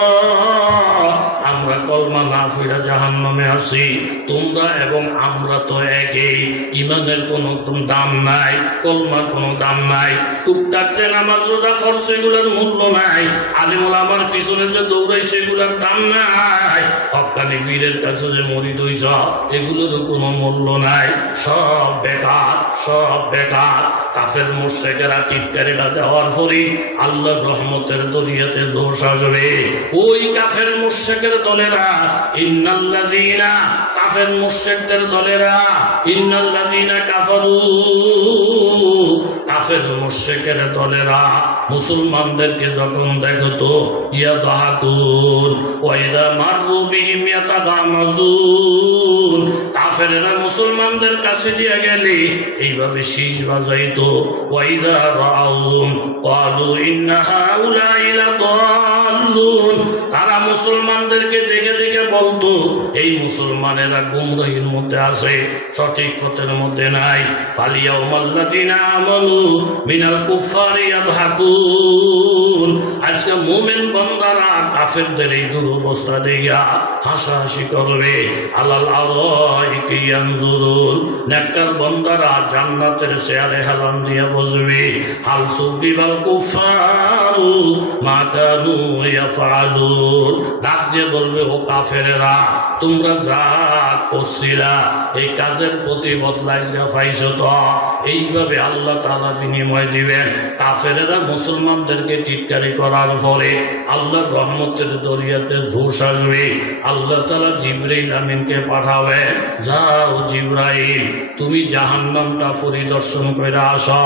আমরা কলমা না পড়ে জাহান্নামে আসি। তোমরা এবং আমরা তো একই, ইমানের কোনো দাম নাই, কলমার কোনো দাম নাই। টুকটাক যে নামাজ রোজা ফরজ এগুলোর মূল্য নাই, আলিমুল আমার পিছনে যে দৌড়াই সেগুলোর দাম নাই, হক্কানি পীরের কাছে যে মরিদ হইছ এগুলোরও কোনো মূল্য নাই। সব বেকার, সব বেকার। কাফের মুশরিকেরা টিটকারিটা দেওয়ার পরে আল্লাহর রহমতের দরিয়াতে জোশ আসবে। ওই কাফের মুশরিকের দলেরা, ইন্নাল্লাযীনা, কাফের মুশরিকদের দলেরা, ইন্নাল্লাযীনা কাফারু, কাফের মুশরিকের দলেরা মুসলমানদেরকে যখন দেখতো, ইয়াদাহাকুন ওয়া ইযা মাররু বিহিম ইয়াতাগামাজুন, কাফেররা মুসলমানদের কাছে দিয়ে গেলে এইভাবে শীষ বাজাইতো। ওয়া ইযা রাআউহুম ক্বালু ইন্না হাউলাই লাদাল্লুন, তারা মুসলমানদেরকে দেখে দেখে বলতো, এই মুসলমানেরা গুমরাহির মধ্যে আছে, সঠিক পথের মধ্যে নাই। ফালিয়াউমাল্লাযীনা আমানু মিনাল কুফারি ইয়াদহাকুন, আজকে মুমিন বান্দারা কাফেরদের এই দুরবস্থা দেখিয়া হাসাহাসি করবে। আলাল আরাইকি ইয়ানজুরুন, নেককার বান্দারা জান্নাতের চেয়ারে হেলান দিয়া বসবে। হাল সুবিবাল কুফারু মা কানু ইয়াফআলুন, ডাক দিয়ে বলবে, ও কাফেরেরা, তোমরা যা করছিলা এই কাজের প্রতিবাদ লাইজা পাইছো তো। এইভাবে আল্লাহ তাআলা বিনিময় দিবেন। কাফেরেরা মুসলমানদেরকে টিটকারি করার পরে আল্লাহর রহমতের দরিয়াতে জোশ আসবে। আল্লাহ তাআলা জিবরাইল আমিনকে পাঠাবে, যাও জিবরাইল, তুমি জাহান্নামটা পরিদর্শন করে আসো।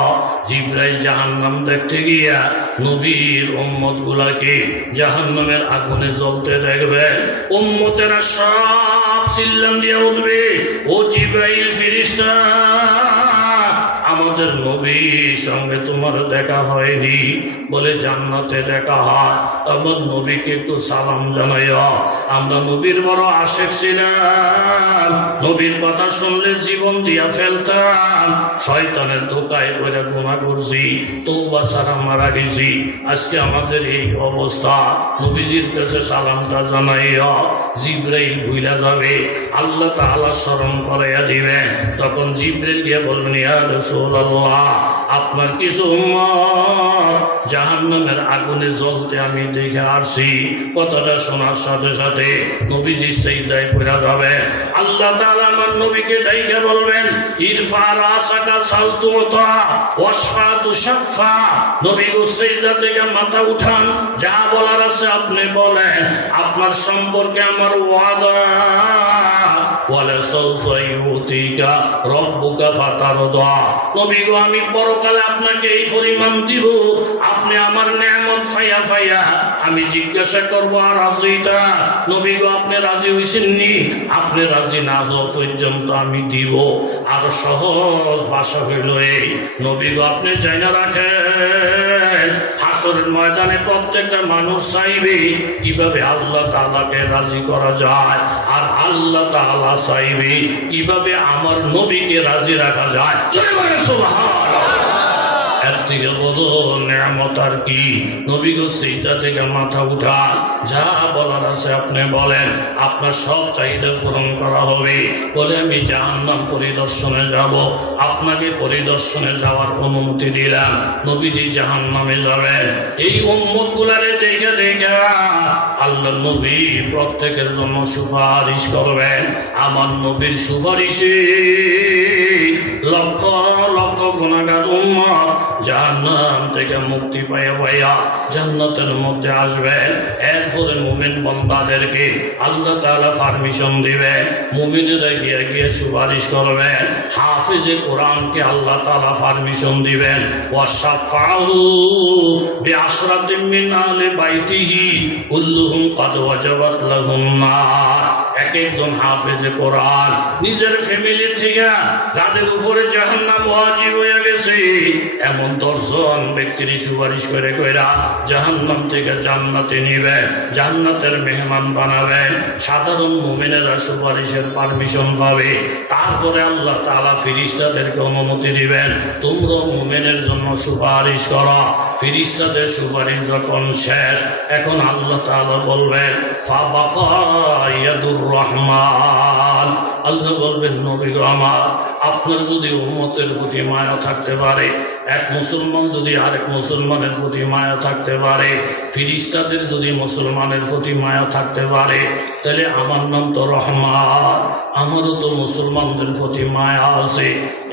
জিবরাইল জাহান্নাম দেখতে গিয়া নবীর উম্মত গুলাকে জাহান্নামের আগুনে জ্বলতে দেখবে। উম্মতেরা সব চিল্লান দিয়ে উঠবে, ও জিবরাইল ফেরেশতা, আমাদের নবীর সঙ্গে তোমার দেখা হয়নি। বলে জান্নাতে দেখা হয়, আমার নবীকে একটু সালাম জানাইয়া। আমরা নবীর বড় আশেক ছিলাম, নবীর কথা শুনলে জীবন দিয়া ফেলতাম, শয়তানের ধোকায় করে গুনাহ করছি, তওবা ছাড়া মারা গেছি। আজকে আমাদের এই অবস্থা, নবীজির কাছে সালামটা জানাইয়া জিবরাইল ভুইলা যাবে, আল্লাহ তাআলা স্মরণ করাইয়া দিবে। তখন জিবরাইল গিয়ে বলবেন, ইয়া রাসূলুল্লাহ, আপনার কিছু উম্মত জাহান্নামের আগুনে জ্বলতে আমি দেখে আসছি। কথাটা শোনার সাথে সাথে নবীজি সিজদায় পড়ে যাবে। আল্লাহ তাআলা আমার নবীকে ডাইকে বলবেন, ইরফা রাসাকা সালতুতা ওয়াসফা তুশফা। নবী গো সিজদা থেকে মাথা উঠান, যা বলার আছে আপনি বলেন, আপনার সম্পর্কে আমার ওয়াদা। ওয়ালা সাউফা ইউতিকা রাব্বুকা ফাতারদা। নবী গো আমি পরকালে আপনাকে এই পরিমাণ দিব, আপনি আমার নেয়ামত ফাইয়া ফাইয়া আমি জিজ্ঞাসা করব, আর রাজিতা? নবী গো আপনি রাজি হইছেননি? আপনি রাজি না হওয়া পর্যন্ত আমি দিব। আর সহজ ভাষা হইল এই, নবী গো আপনি জানা রাখেন, হাসরের ময়দানে প্রত্যেকটা মানুষ চাইবে কিভাবে আল্লাহ তাআলাকে রাজি করা যায়, আর আল্লাহ তাআলা চাইবে কিভাবে আমার নবীকে রাজি রাখা যায়। সুবহানাল্লাহ। এর থেকে বড় নেয়ামত আর কি? নবী গো সিজদা থেকে মাথা উঠান, যা বলার আছে আপনি বলেন, আপনার সব চাহিদা পূরণ করা হবে। বলে আমি জাহান্নাম পরিদর্শনে যাব, আপনাকে পরিদর্শনে যাওয়ার অনুমতি দিলাম। নবীজি জাহান্নামে যাবেন, এই উম্মত গুলারে দেখে দেখে আল্লাহ নবী প্রত্যেকের জন্য সুপারিশ করবেন। আমার নবীর সুপারিশে লক্ষ লক্ষ গুনাহগার উম্মত জাহান্নাম থেকে মুক্তি পাইয়া পাইয়া জান্নাতের মধ্যে আসবেন। এরপরে মুমিন বান্দাদেরকে আল্লাহ তাআলা পারমিশন দিবেন, মুমিনেরা গিয়ে গিয়ে সুপারিশ করবেন। হাফেজে কোরআনকে আল্লাহ তাআলা পারমিশন দিবেন, ওয়াশাফাউ বিআশরাতিন মিন আহলি বাইতিহি কুল্লুহুম ক্বাদ ওয়াজাবাত লাহুম নার। এক একজন হাফেজে কোরআন নিজের ফ্যামিলি থেকে যাদের উপরে জাহান্নাম ওয়াজিব হয়ে গেছে, এমন 10 জন ব্যক্তির সুপারিশ করে কইরা জাহান্নাম থেকে জান্নাতে নিবে, জান্নাতের মেহমান বানাবেন। সাধারণ মুমিনেরা সুপারিশের পারমিশন পাবে। তারপরে আল্লাহ তাআলা ফেরেশতাদেরকে অনুমতি দিবেন, তোমরা মুমিনের জন্য সুপারিশ করো। ফেরেশতাদের সুপারিশ যখন শেষ, এখন আল্লাহ তাআলা বলবেন, ফাবাকা ইয়াদুর রহমান। আল্লাহ বলবেন, নবী গো আমার, আপনার যদি উম্মতের প্রতি মায়া থাকতে পারে, এক মুসলমান যদি আরেক মুসলমানের প্রতি মায়া থাকতে পারে, ফেরেশতাদের যদি মুসলমানের প্রতি মায়া থাকতে পারে, তাহলে আমার নাম তো রহমান, আমারও তো মুসলমানদের প্রতি মায়া আছে।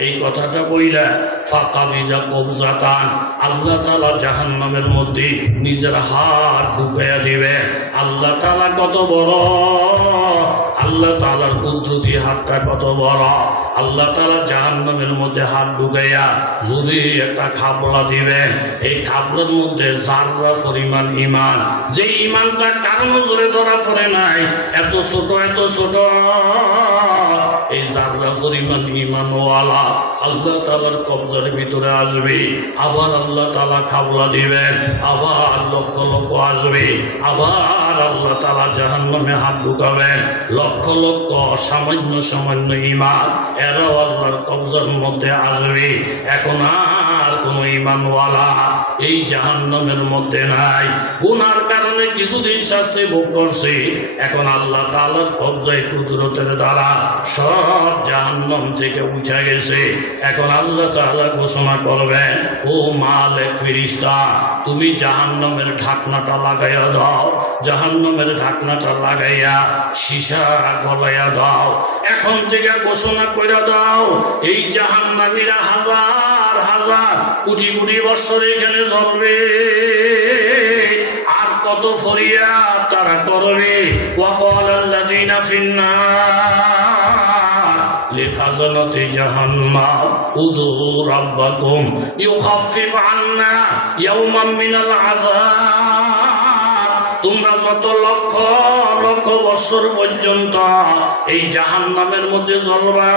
এই কথাটা বইলা ফাঁকা ভিজা কবজাতান, আল্লাহ তাআলা জাহান্নামের মধ্যে নিজের হাত ঢুকাইয়া দিবে। আল্লাহ তাআলা কত বড়, আল্লাহ তাআলার কুদরতি হাতটা কত বড়। আল্লাহ তাআলা জাহান্নামের মধ্যে হাত ঢুকাইয়া যদি একটা খাবলা দিবেন, এই খাবলার মধ্যে যাররা পরিমাণ ঈমান, যে ঈমানটা কারো নজরে ধরা পড়ে নাই, এত ছোট এত ছোট, এই যাররা পরিমাণ ঈমানওয়ালা আল্লাহ তাআলার কবজার ভিতরে আসবে। আবার আল্লাহ তাআলা খাবলা দিবেন, আবার লক্ষ লক্ষ আসবে, আবার আল্লাহ তাআলা জাহান্নামে হাত ঢুকাবেন। লক্ষ লক্ষ সামান্য সামান্য ঈমান এরাও আল্লাহর কবজার মধ্যে আসবে। এখন আর কোন ঈমানওয়ালা এই জাহান্নামের মধ্যে নাই। গুনার কারণে কিছুদিন শাস্তি ভোগ করছে, এখন আল্লাহ তাআলার কবজায় কুদরতের দ্বারা সব জাহান্নাম থেকে উঠে গেছে। এখন আল্লাহ তাআলা ঘোষণা করবেন, ও মালিক ফেরেশতা, তুমি জাহান্নামের ঢাকনাটা লাগাইয়া দাও, জাহান্নামের ঢাকনাটা লাগাইয়া সীসা গলাইয়া দাও। এখন থেকে ঘোষণা করে দাও, এই জাহান্নামীরা হাজার হাজার কোটি কোটি বছর এখানে জ্বলবে, আর কত ফরিয়াদ তারা করবে। ওয়াকাল আল্লাযীনা ফিন্নার লিখাজনাতি জাহান্নাম উদু রাব্বাকুম ইউখাফিফ আন্না ইয়াওমান মিনাল আযাব। তোমরা যত লক্ষ লক্ষ বছর পর্যন্ত এই জাহান্নামের মধ্যে জ্বলবা,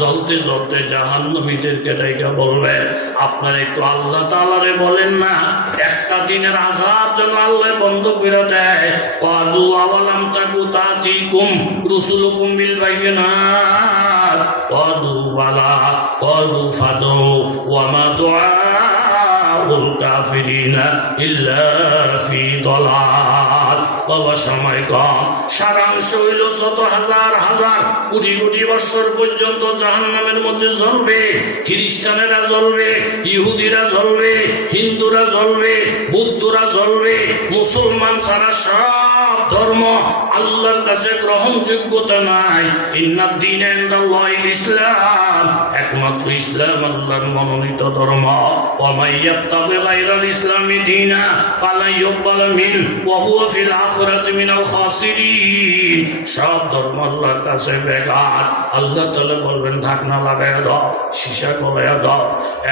জ্বলতে জ্বলতে জাহান্নামীদেরকে ডাইকা বলবে, আপনারা একটু আল্লাহ তাআলারে বলেন না একটা দিনের আযাব যেন আল্লাহ বন্ধ করে দেয়। ক্বালু আওয়ালাম তাকু তাতিকুম রুসুলুকুম বিল বাইয়িনাত ক্বালু বালা ক্বালু ফাদু ওয়া মা দুআউল কাফিরিনা ইল্লা ফি দালাল। বাবা সময় কম, সারাংশ হইল শত হাজার হাজার কোটি কোটি বছর পর্যন্ত জাহান্নামের মধ্যে জ্বলবে। খ্রিস্টানেরা জ্বলবে, ইহুদিরা জ্বলবে, হিন্দুরা জ্বলবে, বৌদ্ধরা জ্বলবে, মুসলমান ছাড়া সব ধর্ম আল্লাহর কাছে গ্রহণযোগ্যতা নাই। ইন্নাদ দীনা ইনদাল্লাহিল ইসলাম, একমাত্র ইসলাম আল্লাহর মনোনীত ধর্ম। ওয়া মান ইয়াবতাগি গায়রাল ইসলামি দীনা ফালা ইউকবাল মিন ওয়া হুয়া ফিল আখিরাতি মিনাল খাসিরিন। সব ধর্ম আল্লাহর কাছে বেকার। আল্লাহ তাআলা বলবেন ঢাকনা লাগায়া দাও, সীসা গলায়া দাও,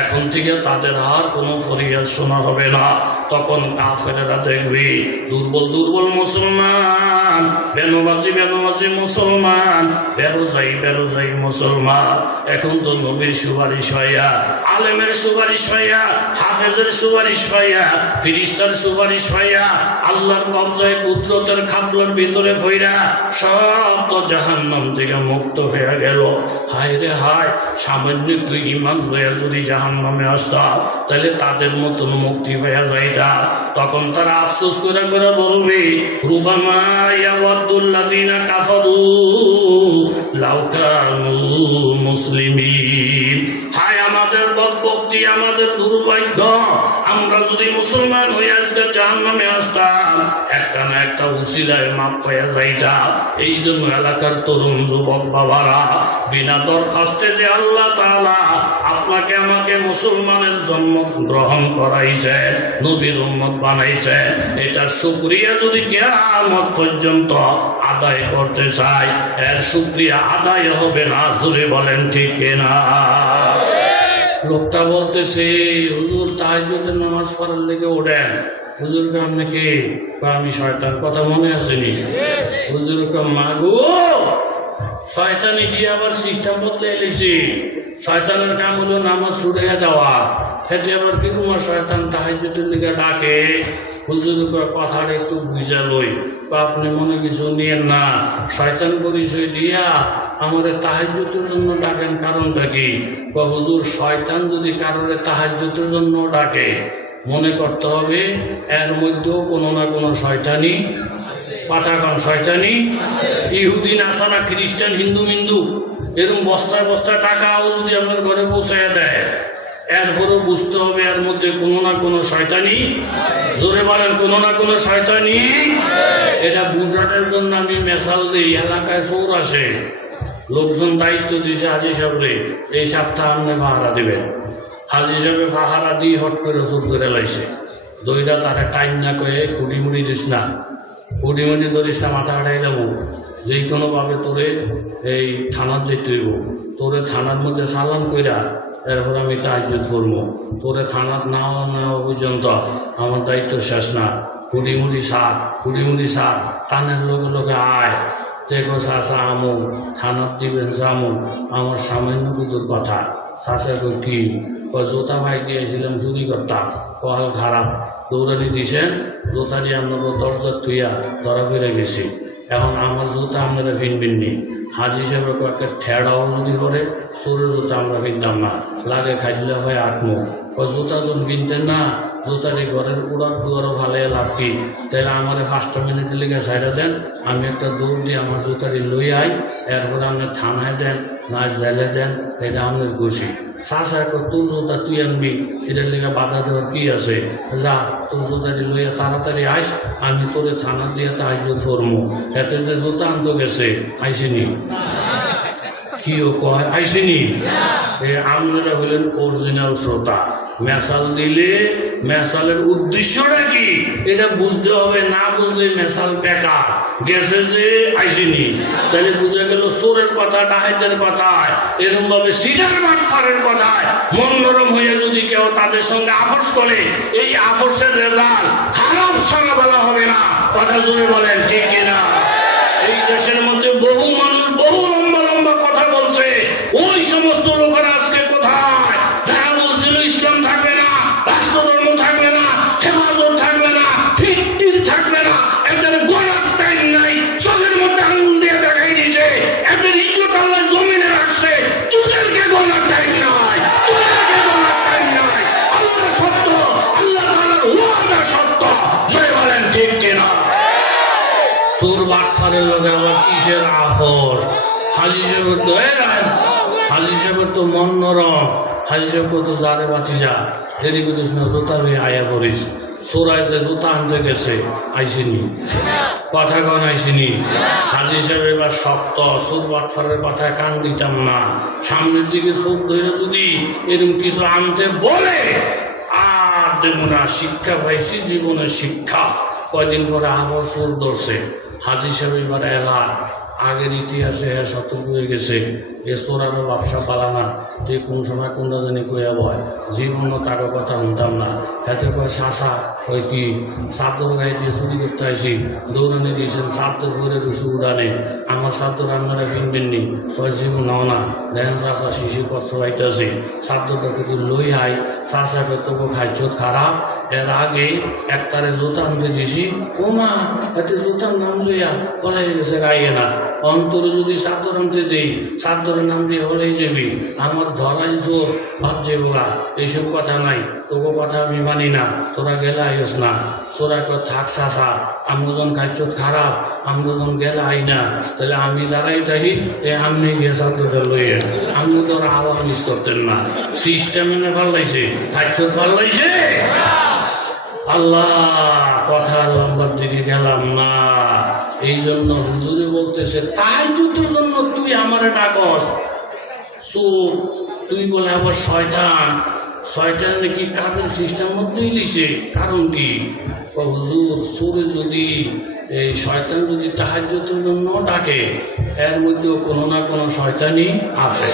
এখন থেকে তাদের আর কোনো ফরিয়াদ শোনা হবে না। তখন কাফেরেরা দেখবে দুর্বল দুর্বল মুসলমান, বেনবাজি বেনবাজি মুসলমান, বেরোজাই মুসলমান। এখন তো নবীর সুপারিশ পাইয়া, আলেমের সুপারিশ পাইয়া, হাফেজের সুপারিশ পাইয়া, ফেরেশতার সুপারিশ পাইয়া, আল্লাহর কবজায় কুদরতের খাপলার ভিতরে ফইরা সব তো জাহান্নাম থেকে মুক্ত হয়ে গেল। হায় রে হায়, সামান্য একটু ঈমান লইয়া যদি জাহান্নামে আসতাম তাহলে তাদের মতন মুক্তি পাইয়া যাইতা। তখন তারা আফসোস করে করে বলবে, রুবামা ইয়াওয়াদুল্লাযিনা কাফারু লাউ কানু মুসলিমিন। হায় আমাদের বদবক্তি, আমাদের দুর্ভাগ্য, আমরা যদি মুসলমান হয়ে আজকে জাহান্নামে আসতাম একটা না একটা উসিলায় মাপ পাইয়া যাইতাম। এই জন্য এলাকার তরুণ যুবক বাবারা, বিনা দরখাস্তে যে আল্লাহ তাআলা আপনাকে আমাকে মুসলমানের জন্ম গ্রহণ করাইছে, নবীর উম্মত বানাইছে, এটা শুকরিয়া যদি কিয়ামত পর্যন্ত আদায় করতে চাই, এর শুকরিয়া আদায় হবে না। জোরে বলেন ঠিক কিনা? লোকটা বলতেছে, হুজুর তাহাজ্জুদের নামাজ পড়ার লেগে ওঠেন। হুজুরকে আপনি কি? আমি শয়তান, কথা মনে আসেনি? হুজুরকে মাগো শয়তানি দিয়ে আবার সিস্টেম বদলে এলেছি। শয়তানের কাম হলো নামাজ ছুড়ে যাওয়া, সেটি আবার কি তোমার শয়তান তাহাজ্জুদের লেগে ডাকে? হুজুরকে কথাটা একটু বুঝা লই, আপনি মনে কিছু নিয়েন না। শয়তান পরিচয় দিয়া আমাদের তাহাজ্জুদের জন্য ডাকেন, কারণটা কি? হুজুর শয়তান যদি কারোর তাহাজ্জুদের জন্য ডাকে, মনে করতে হবে এর মধ্যেও কোনো না কোনো শয়তানি পাঠাগান, শয়তানি ইহুদি নাসারা খ্রিস্টান হিন্দু মিন্দু এরকম বস্তায় বস্তায় টাকাও যদি আপনার ঘরে পৌঁছায় দেয়, এরপরেও বুঝতে হবে এর মধ্যে কোনো না কোনো শয়তানি। জোরে বলেন, কোনো না কোনো শয়তানি। এটা বুঝানোর জন্য আমি মেসাল দিই, এলাকায় চোর আসে, লোকজন দায়িত্ব দিয়েছে হাজি সাহেবরে, এই সপ্তাহ আপনি পাহারা দেবেন। হাজি সাহেবে পাহারা দিয়ে হট করে চোর করে লাইছে। দইটা তারা টাইম না কয়ে কুটি মুড়ি দিস না, কুটি মুড়ি ধরিস না, মাথা হাঁটাই যাবো, যে কোনোভাবে তোরে এই থানার যেতে হইব, তোরে থানার মধ্যে সালাম কইরা এরপর আমি তাহাজ্জুদ করবো। তোরে থানার নেওয়া নেওয়া পর্যন্ত আমার দায়িত্ব শেষ না। কুড়িমুড়ি সার টানের লগে লগে আয়, দেখো চাষা আমু থানার দিবেন জামু, আমার সামান্য কুতুর কথা। চাষা কই কি? জোতা ভাই গিয়েছিলাম চুরি করতাম, কহাল খারাপ, দৌড়ানি দিছেন, জোতা দিয়ে আপনাকে দরজার থুইয়া ধরা ফিরে গেছি। এখন আমার জুতা আপনারা ফিনবেন নি। হাজি হিসাবে কয়েকটা ঠেড়াও যদি করে, চোরের জুতা আমরা ফিনতাম না, লাগে খাইলে হয় আটমো। জুতা যখন ফিনতেন না, জুতাটি ঘরের উড়ার দুয়ারও ভালো লাভ কি? তাহলে আমার 5 মিনিটের লেগে সাইডে দেন, আমি একটা দৌড় দিয়ে আমার জুতাটি লই আই, এরপরে আপনি থানায় দেন না জেলে দেন, এটা আমাদের খুশি। চাষা তোর জুতা তুই আনবি, এটার লেগে বাধা দেওয়ার কি আছে? যা তোর জুতাটি লইয়া তাড়াতাড়ি আইস, আমি তোরে থানা দিয়ে তাহাজ্জুদ করবো। এতে যে জুতা আনতে গেছে আইসিনি, কিও কয় আইসিনি। আপনারা হলেন অরিজিনাল শ্রোতা। মেসাল দিলে মেসালের উদ্দেশ্যটা কি এটা বুঝতে হবে, না বুঝলে মেসাল বেকার। গেছে যে আইসিনি, তাহলে বুঝে গেল চোরের কথা, ডাকাতের কথায়, এরকম ভাবে সিটার বাটপারের কথায় মন নরম হয়ে যদি কেউ তাদের সঙ্গে আপোষ করে, এই আপোষের রেজাল্ট খারাপ ছাড়া বলা হবে না। কথা জোরে বলেন ঠিক কিনা? এই দেশের মধ্যে বহু মানুষ বহু লম্বা লম্বা কথা বলছে, ওই সময় কিসের আফর? হাজি সাহেবের তো হাজি সাহেবের তো মন নরম। হাজি সাহেব তো যারে বাঁচি যা দেরি করিস না, জোতা হয়ে আয়া করিস। সোরায় যে জুতা আনতে গেছে আইসিনি, কথা কন আইসিনি। হাজি সাহেব এবার শক্ত, সুর বাটফারের কথায় কান দিতাম না। সামনের দিকে চোখ ধরে যদি এরকম কিছু আনতে বলে আর দেব না। শিক্ষা পাইছি জীবনের শিক্ষা। কয়দিন পরে আবার সুর ধরছে। হাজি সাহেব এবার এলা আগের ইতিহাসে সতর্ক হয়ে গেছে, এ চোরারও ব্যবসা পালানা। যে কোন সময় কোনটা জানি কইয়া বয়, জীবনও তারও কথা শুনতাম না। তাতে কয় শাসা কয় কি চাদর গায়ে দিয়ে চুরি করতে আসি, দৌড়ানি দিয়েছেন চাদর করে রুসু উড়ানে, আমার চাদর আপনারা কিনবেননি। কয় জীবন নাও না, দেখেন চাষা শিশু কষ্ট আইতেছে, চাদরটা কিন্তু লই আই। চাষা তোকে খাইছত খারাপ। এর আগে একটারে জোতা আনতে দিছি, ও মা এতে জোতার নাম লইয়া পলাই গেছে গাইয়ে না। অন্তরে যদি চাদর আনতে দেই, চাদরের নাম দিয়ে হলেই যাবি। আমার ধরাই জোর ভাবছে ওরা, এইসব কথা নাই, তোকে কথা আমি মানি না, তোরা গেলে আইস না। তোরা থাক চাষা, আমজন খাইছত খারাপ, আমজন গেলে আই না। তাহলে আমি দাঁড়াই থাকি, আমি গিয়ে চাদরটা লইয়ে আমি তো ওরা আবার মিস করতেন না। সিস্টেমে ফাল্লাইছে, খাইছত ফাল্লাইছে। আল্লাহ, কথা লম্বার দিকে গেলাম না। এই জন্য হুজুরে বলতেছে তাহাজ্জুদের জন্য তুই আমারে ডাকস। তুই বলে আবার শয়তান। শয়তান নাকি কাজের সিস্টেম মধ্যেই লিছে। কারণ কি? হুজুর সুরে যদি এই শয়তান যদি তাহাজ্জুদের জন্য ডাকে, এর মধ্যেও কোনো না কোনো শয়তানই আছে।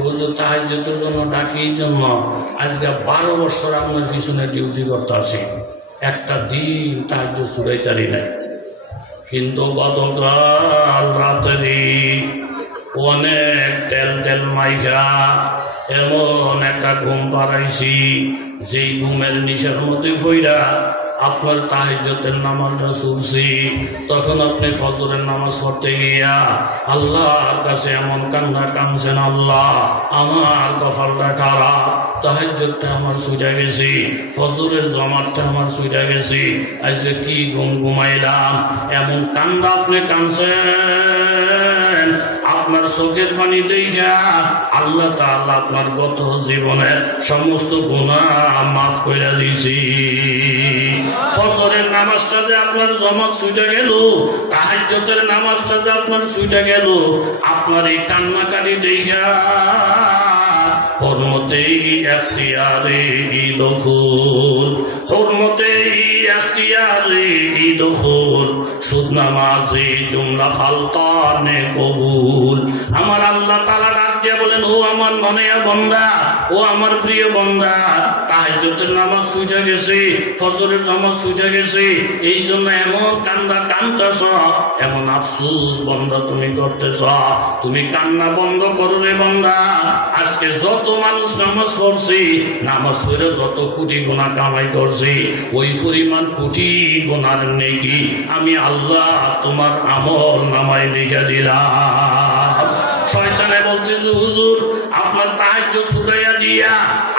হুজুর তাহাজ্জুদের জন্য ডাকি, এই জন্য আজকে 12 বছর আপনার পিছনে ডিউটি করতে আসি, একটা দিন তাহাজ্জুদ সুরাইতারি নাই। কিন্তু গতকাল রাত্রি অনেক তেল তেল মাইখা এমন একটা ঘুম পাড়াইছি, যেই ঘুমের নিশার মধ্যে ফইরা আপনার তাহাজ্জুদের নামাজটা ছুটছি। তখন আপনি ফজরের নামাজ পড়তে গিয়া আল্লাহর কাছে এমন কান্না কাঁদছেন, আল্লাহ আমার কপালটা খারাপ, তাহাজ্জুদটা আমার ছুটে গেছি, ফজরের জমাতটা আমার ছুটে গেছি, আজকে কি ঘুম ঘুমাইলাম। এমন কান্না আপনি কাঁদছেন, আপনার চোখের পানি দেখা আল্লাহ তাআলা আপনার গত জীবনের সমস্ত গুনাহ মাফ করে দিয়েছি। ফজরের নামাজটা যে আপনার জমাত ছুটে গেল, তাহাজ্জুদের নামাজটা যে আপনার ছুটে গেল, আপনার এই কান্নাকাটি দেখা হুরমতেই ইখতিয়ারে দখুল, হুরমতেই ইখতিয়ারে দখুল, সুদ নামাজে জুমলা ফালতানে কবুল। আমার আল্লাহ তাআলা ডাক দিয়ে বলেন, ও আমার ননিয়া বান্দা, ও আমার প্রিয় বান্দা, তাহাজ্জুদের নামাজ ছুটে গেছে, ফজরের নামাজ ছুটে গেছে, এই জন্য এমন কান্না কাঁদতেছ, এমন আফসোস বান্দা তুমি করতেছ। তুমি কান্না বন্ধ করো রে বান্দা। আজকে যত মানুষ নামাজ পড়ছে, নামাজ পড়ে যত কোটি গুনাহ কামাই করছে, ওই পরিমাণ কোটি গুনার নেকি আমি আল্লাহ তোমার আমল নামায় লিখে দিলাম। শয়তানে বলতেছে, হুজুর আপনার তাহাজ্জুদ ছুটাইয়া দিয়া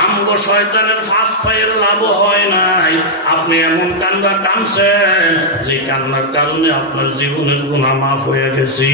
আমগো শয়তানের ফাঁস পায়ের লাভ হয় নাই। আপনি এমন কান্না কাঁদছেন যে কান্নার কারণে আপনার জীবনের গুনাহ মাফ হয়ে গেছে।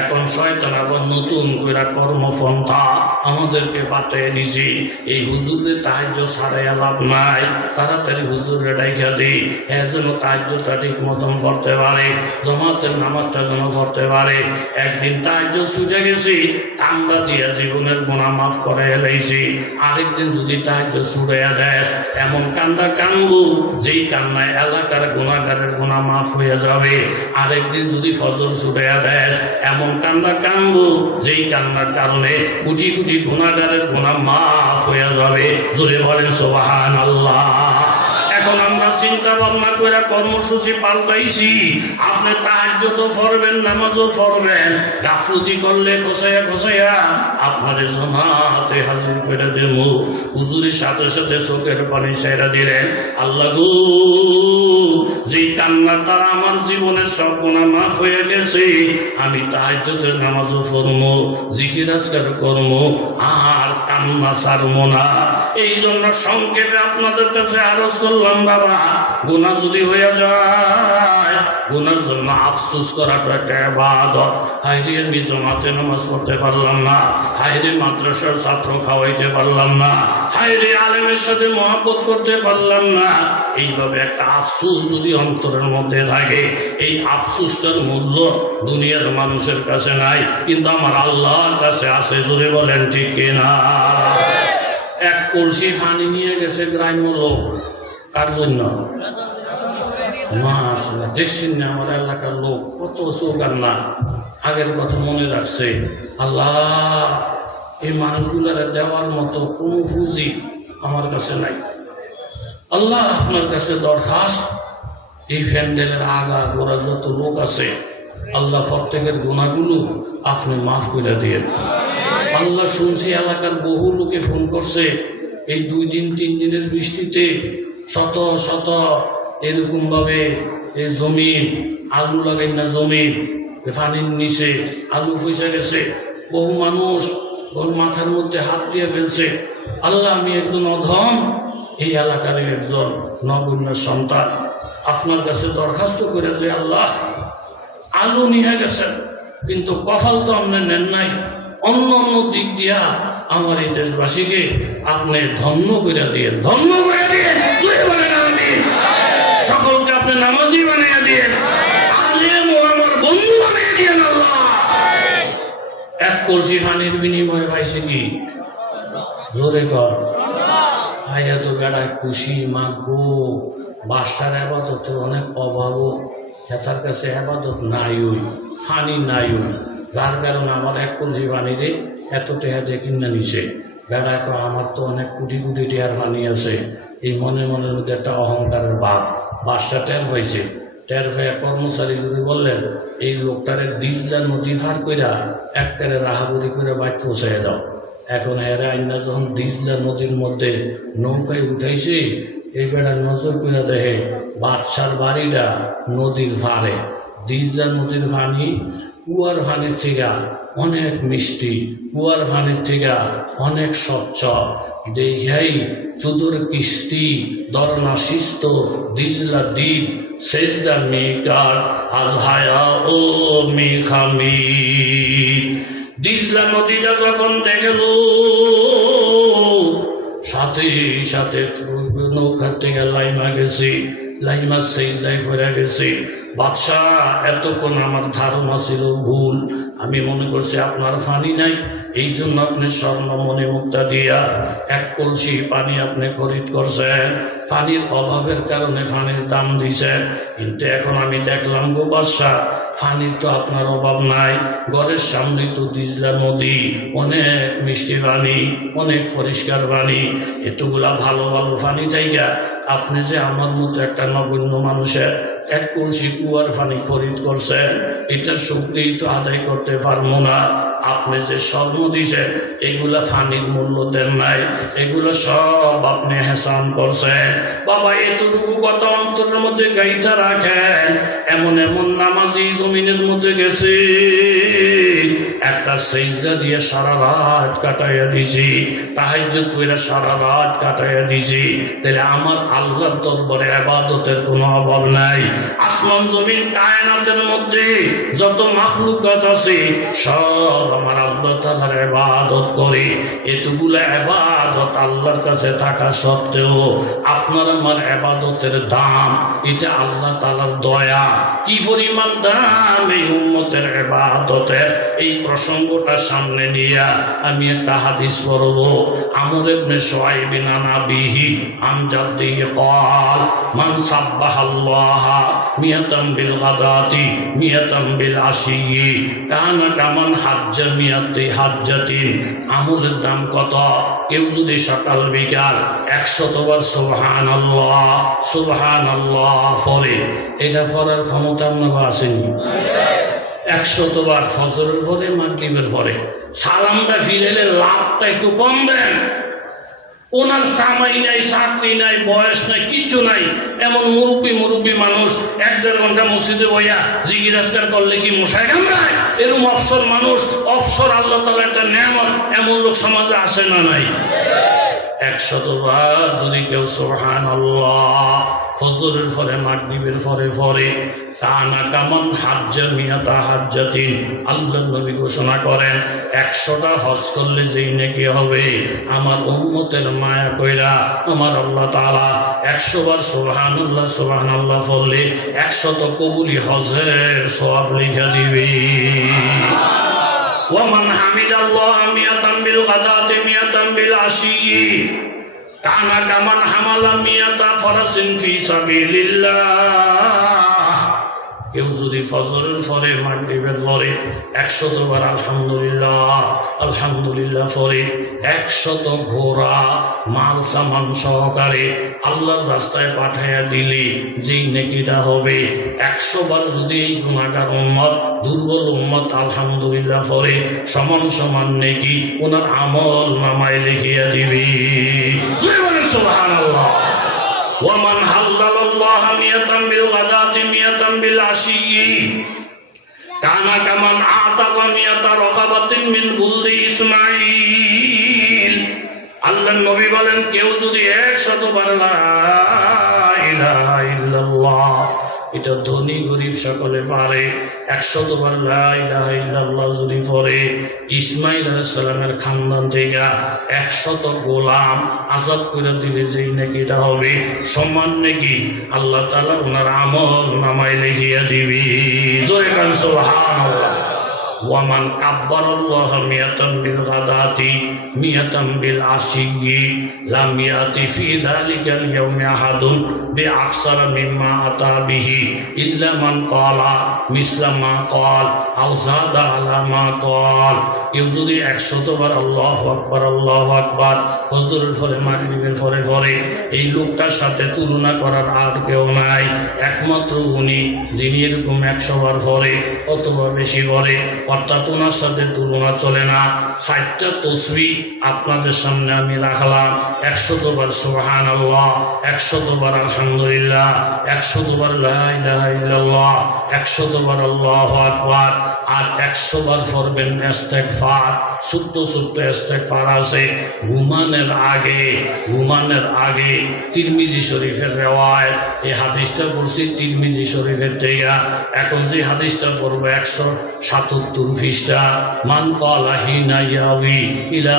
এখন শয়তান আবার নতুন করে কর্মপন্থা আমাদেরকে পাঠিয়ে দিছে। এই হুজুরের তাহাজ্জুদ ছাড়াইয়া লাভ নাই, তাড়াতাড়ি হুজুরে ডাইকা দিই, এ যেন তাহাজ্জুদটা ঠিক মতন পড়তে পারে, জমাতের নামাজটা যেন পড়তে পারে। একদিন তাহাজ্জুদ ছুটে গেছে, কান্দা দিয়া জীবনের গুনাহ মাফ করে এলাইছি। আরেকদিন যদি তাহাজ্জুদ ছুড়াইয়া দেয়, এমন কান্দা কান্দবো যেই কান্নায় এলাকার গুনাহগারের গুনাহ মাফ হয়ে যাবে। আরেকদিন যদি ফজর ছুড়াইয়া দেয়, এমন কান্না কান্দবো যেই কান্নার কারণে কোটি কোটি গুনাহগারের গুনাহ মাফ হয়ে যাবে। জোরে বলেন সুবহানাল্লাহ। এখন আমরা চিন্তা ভাবনা করে কর্মসূচি পাল্টাইছি। আপনি তাহাজ্জুদও পড়বেন, নামাজও পড়বেন, গাফলতি করলে খোসাইয়া খোসাইয়া আপনার জমাতে হাজির করে দেব। হুজুরের সাথে সাথে চোখের পানি ছেড়ে দিলেন, আল্লাহ গো, যেই কান্নার দ্বারা আমার জীবনের সব গুনাহ মাফ হয়ে গেছে, আমি তাহাজ্জুদের নামাজও পড়বো, জিকির আজকার করবো, আর কান্না ছাড়বো না। এই জন্য সংক্ষেপে আপনাদের কাছে আরজ করলাম, বাবা গুনাহ যদি হয়ে যায়, গুনার জন্য আফসোস করাটা একটা ইবাদত। হায়রে আমি জমাতে নামাজ পড়তে পারলাম না, হায়রে মাদ্রাসার ছাত্র খাওয়াইতে পারলাম না, হায়রে আলেমের সাথে মহব্বত করতে পারলাম না, এইভাবে একটা আফসোস যদি অন্তরের মধ্যে থাকে, এই আফসোসটার মূল্য দুনিয়ার মানুষের কাছে নাই, কিন্তু আমার আল্লাহর কাছে আছে। জোরে বলেন ঠিক কিনা? এক কলসি পানি নিয়ে গেছে গ্রাম্য লোক, কার জন্য? মাশাআল্লাহ, দেখছেন না আমার এলাকার লোক কত চৌকার না, আগের কথা মনে রাখছে। আল্লাহ, এই মানুষগুলার দেওয়ার মতো কোনো পুঁজি আমার কাছে নাই। আল্লাহ, আপনার কাছে দরখাস্ত, এই প্যান্ডেলের আগা গোড়া যত লোক আছে, আল্লাহ প্রত্যেকের গুনাহগুলো আপনি মাফ করে দিয়েন। আল্লাহ, শুনছি এলাকার বহু লোকে ফোন করছে, এই 2 দিন 3 দিনের বৃষ্টিতে শত শত এরকম ভাবে এই জমিন, আলু লাগাই না জমিন, পানির নিচে আলু ফেসে গেছে, বহু মানুষ ওর মাথার মধ্যে হাত দিয়ে ফেলছে। আল্লাহ, আমি একজন অধম, এই এলাকার একজন নগণ্য সন্তান, আপনার কাছে দরখাস্ত করে যে আল্লাহ, আলু নিয়ে গেছেন, কিন্তু কপাল তো আপনি নেন নাই, অন্য অন্য দিক দিয়া আমার এই দেশবাসীকে আপনি ধন্য করে দিয়ে, ধন্য করে দিয়ে, সকলকে আপনি নামাজি বানিয়ে দিয়ে, আলেম ও আমার বন্ধু বানিয়ে দিয়ে। আল্লাহ, এক কলসি পানির বিনিময়ে পাইছে কি? জোরে কর। ভাইয়া তো বেড়ায় খুশি, মাগো বাসার আবাদতের অনেক অভাবও, হেতার কাছে আবাদত নাই, ওই পানি নাই, ওই যার কারণে আমার এক কলসি পানিরে এত টেহা দিয়ে কিনা নিছে। বেড়ায় তো আমার তো অনেক কোটি কোটি টেহার পানি আছে। এই মনের মধ্যে একটা অহংকারের ভাব, বাসা টের হয়েছে। টের হয়ে কর্মচারী করে বললেন, এই লোকটারে দিজলা নদী ভার কইরা একটারে রাহাবরি করে বাইক পৌঁছাই দাও। এখন এরা আইনা যখন দিজলা নদীর মধ্যে নৌকায় উঠাইছে, এই বেড়া নজর করে দেখে বাদশার বাড়িটা নদীর ভারে। দিজলা নদীর পানি কুয়ার পানির থেকে অনেক মিষ্টি, কুয়ার পানির থেকে অনেক স্বচ্ছ। দেখাই চুদুর কিস্তি দরনা শিস্ত দিজলা দ্বীপ সেজদা মেঘার আজহায়া ও মেঘামি। দিজলা নদীটা যখন দেখল, সাথে সাথে নৌকার থেকে লাইমা গেছে, লাইমা সেজদায় পড়ে গেছে। বাদশাহ, এতক্ষণ আমার ধারণা ছিল ভুল, আমি মনে করছি আপনার পানি নাই, এই জন্য আপনি স্বর্ণ মনে মুক্তা দিয়া এক কলসি পানি আপনি খরিদ করছেন, পানির অভাবের কারণে পানির দাম দিছেন। কিন্তু এখন আমি দেখলাম গো বাদশাহ, পানির তো আপনার অভাব নাই, ঘরের সামনে তো দিজলা নদী, অনেক মিষ্টি পানি, অনেক পরিষ্কার পানি, এতগুলা ভালো ভালো পানি জায়গা আপনি যে আমার মতো একটা নগণ্য মানুষের এক কলসি কুয়ার পানি খরিদ করছেন, এটার শক্তিই তো আদায় করতে পারবো না। আপনি যে স্বর্ণ দিছেন, এগুলা পানির মূল্য দেন নাই, এগুলো সব আপনি হেসান করছেন। বাবা, এতটুকু কথা অন্তরের মধ্যে গাইটা রাখেন। এমন এমন নামাজি জমিনের মধ্যে গেছে, একটা সেজদা দিয়ে সারা রাত কাটাইয়া দিছি, তাহাজ্জুদ পড়ে সারা রাত কাটাইয়া দিছি। তাহলে আমার আল্লাহর দরবারে ইবাদতের কোনো অভাব নাই। আসমান জমিন কায়নাতের মধ্যে যত মাখলুকাত আছে, সব আমার আল্লাহ তাআলার ইবাদত করে। এতগুলা ইবাদত আল্লাহর কাছে থাকা সত্ত্বেও আপনার আমার ইবাদতের দাম, এটা আল্লাহ তাআলার দয়া। কি পরিমাণ দাম এই উম্মতের ইবাদতের, এই প্রসঙ্গটা সামনে নিয়ে আমি একটা হাদিস পড়ব। আমর ইবনে শুআইব আন আবিহি আন জাদ্দিহি قال من سبح الله مئة بالغداة مئة بالعشي كان كمن حج مئة حجة। আমলের দাম কত? কেউ যদি সকাল বিকাল 100 বার সুবহানাল্লাহ সুবহানাল্লাহ পড়ে, এটা পড়ার ক্ষমতা আপনার আসেনি? 100 বার ফজরের পরে, মাগরিবের পরে সালামটা ফিরেলে লাভটা একটু কম দেন। ওনার সামাই নাই, চাকরি নাই, বয়স নাই, কিচ্ছু নাই, এমন মুরব্বী মানুষ 1-1.5 ঘন্টা মসজিদে বইয়া জিকির আজকার করলে কি মশাই কামড়ায়? এরকম অবসর মানুষ, অবসর আল্লাহ তাআলার একটা নেয়ামত, এমন লোক সমাজে আসে না নাই? 100 বার যদি কেউ সুবহানাল্লাহ ফজরের পরে মাগরিবের পরে কানা কামান হাজ্জা মিয়াতা হাজ্জাতিন, আল্লাহর নবী ঘোষণা করেন 100টা হজ করলে যেই নেকি হবে, আমার উম্মতের মায়া কইরা আমার আল্লাহ তাআলা 100 বার সুবহানাল্লাহ সুবহানাল্লাহ বললে 100 কবুলি হজের সওয়াব লিখে দিবে। ওয়ামান হামিদাল্লাহ মিয়াতান বিল গাদাতি মিয়াতান বিল আশিয়্যি কানা কামান হামালা মিয়াতা ফারাসিন ফি সাবিলিল্লাহ। কেউ যদি ফজরের পরে মাগরিবের পরে 100 বার আলহামদুলিল্লাহ আলহামদুলিল্লাহ পরে 100 ঘোড়া মাল সামান সহকারে আল্লাহর রাস্তায় পাঠাইয়া দিলে যেই নেকিটা হবে, 100 বার যদি এই গুনাহগার উম্মত দুর্বল উম্মত আলহামদুলিল্লাহ পরে সমান সমান নেকি ওনার আমল নামায় লিখিয়া দিবে। সুবহানাল্লাহ। ওয়ামান হাল্লাল্লাহ মিয়াতান বিল গাদাতি মিয়াতান বিল আশিয়্যি কানা কামান আতাকা মিয়াতা রাকাবাতিন মিন গুলদি ইসমাঈল। আল্লাহর নবী বলেন কেউ যদি 100 বার লা ইলাহা ইল্লাল্লাহ, এটা ধনী গরিব সকলে পারে, 100 বার লা ইলাহা ইল্লাল্লাহ যদি পড়ে ইসমাঈল আলাইহিস সালামের খানদান থেকে 100 গোলাম আজাদ করে দিলে যেই নেকিটা হবে সমান নেকি আল্লাহ তাআলা ওনার আমল নামায় লিখিয়া দিবে। জোরে কান সুবহানাল্লাহ। ওয়ামান কাব্বারাল্লাহ মিয়াতান বিল গাদাতি মিয়াতান বিল আশিয়্যি লাম ইয়াতি ফি যালিকাল ইয়াউমি আহাদুন বিআকসারা মিম্মা আতা বিহি ইল্লা মান ক্বালা মিসলা মা ক্বাল আও যাদা আলা মা ক্বাল। কেউ যদি 100 বার আল্লাহু আকবার ফজরের পরে মাগরিবের পরে এই লোকটার সাথে তুলনা করার আর কেউ নাই, একমাত্র উনি যিনি এরকম 100 বার পরে অথবা বেশি পরে, অর্থাৎ ওনার সাথে তুলনা চলে না। 4টা তসবিহ আপনাদের সামনে আমি রাখলাম, 100 বার সুবহানাল্লাহ, 100 বার আলহামদুলিল্লাহ, 100 বার লা ইলাহা ইল্লাল্লাহ, 100 বার আল্লাহু আকবার, আর 100 বার পড়বেন ইস্তেগফার। ছোট্ট ছোট্ট ইস্তেগফার আছে ঘুমানোর আগে তিরমিজি শরীফের রিওয়ায়াত, এই হাদিসটা পড়ছি তিরমিজি শরীফের থেকে। এখন যে হাদিসটা পড়বো 177 পৃষ্ঠা, মান ক্বালা হিনা ইয়াবি ইলা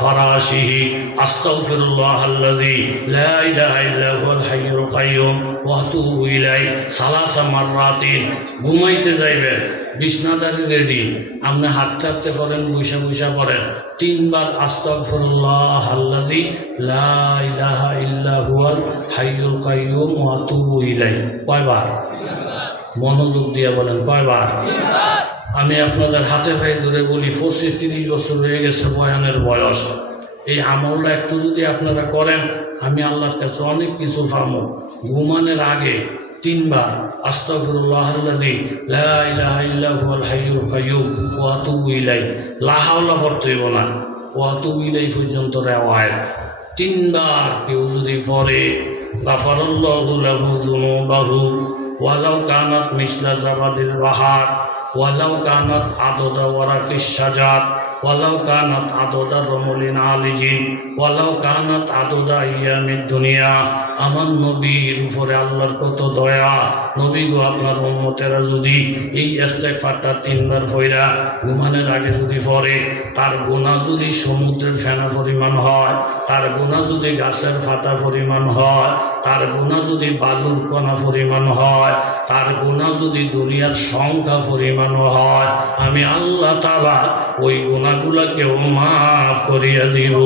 ফরাশিহি আস্তাগফিরুল্লাহাল্লাযী লা ইলাহা ইল্লা হুয়াল হাইয়ুল কাইয়্যুম ওয়া আতুবু ইলাইহি সালাসা মাররাতিন। ঘুমাইতে যাইবেন বিছনাদারি রেডি, আপনি হাঁটতে পারেন বৈশা পড়েন 3 বার আস্তাগফিরুল্লাহাল্লাযী লা ইলাহা ইল্লা হুয়াল হাইয়ুল কাইয়্যুম ওয়া আতুবু ইলাইহি। কয়বার? মনোযোগ দিয়ে বলেন কয়বার? আমি আপনাদের হাতে পায়ে ধরে বলি 25-30 বছর হয়ে গেছে বয়ানের বয়স, এই আমলটা একটু যদি আপনারা করেন আমি আল্লাহর কাছে অনেক কিছু পাবো। ঘুমানোর আগে 3 বার আস্তাগফিরুল্লাহাল্লাযী লা ইলাহা ইল্লা হুয়াল হাইয়ুল কাইয়্যুম ওয়া আতুবু ইলাইহি, লা হাওলা পড়তে হইব না, ওয়া আতুবু ইলাইহি পর্যন্ত রিওয়ায়াত। 3 বার কেউ যদি পড়ে গাফারাল্লাহু লাহু যুনুবাহু ওয়ালাউ কানাত মিসলা জাবাদিল বাহার ওয়ালাউ কানাত আদদা ওয়ারাকিস শাজার ওয়ালাউ কানাত আদদা রমলিন আলিজিন ওয়ালাউ কানাত আদদা আইয়ামিদ দুনিয়া। আমার নবীর উপরে আল্লাহর কত দয়া। নবী গো, আপনার উম্মতেরা যদি এই ইস্তেগফারটা 3 বার পড়া ঘুমানোর আগে যদি পড়ে, তার গুনাহ যদি সমুদ্রের ফেনা পরিমাণ হয়, তার গুনাহ যদি গাছের পাতা পরিমাণ হয়, তার গুনাহ যদি বালুর কণা পরিমাণ হয়, তার গুনাহ যদি দুনিয়ার সংখ্যা পরিমাণ হয়, আমি আল্লাহ তাআলা ওই গুনাহগুলোকেও মাফ করিয়া দিব।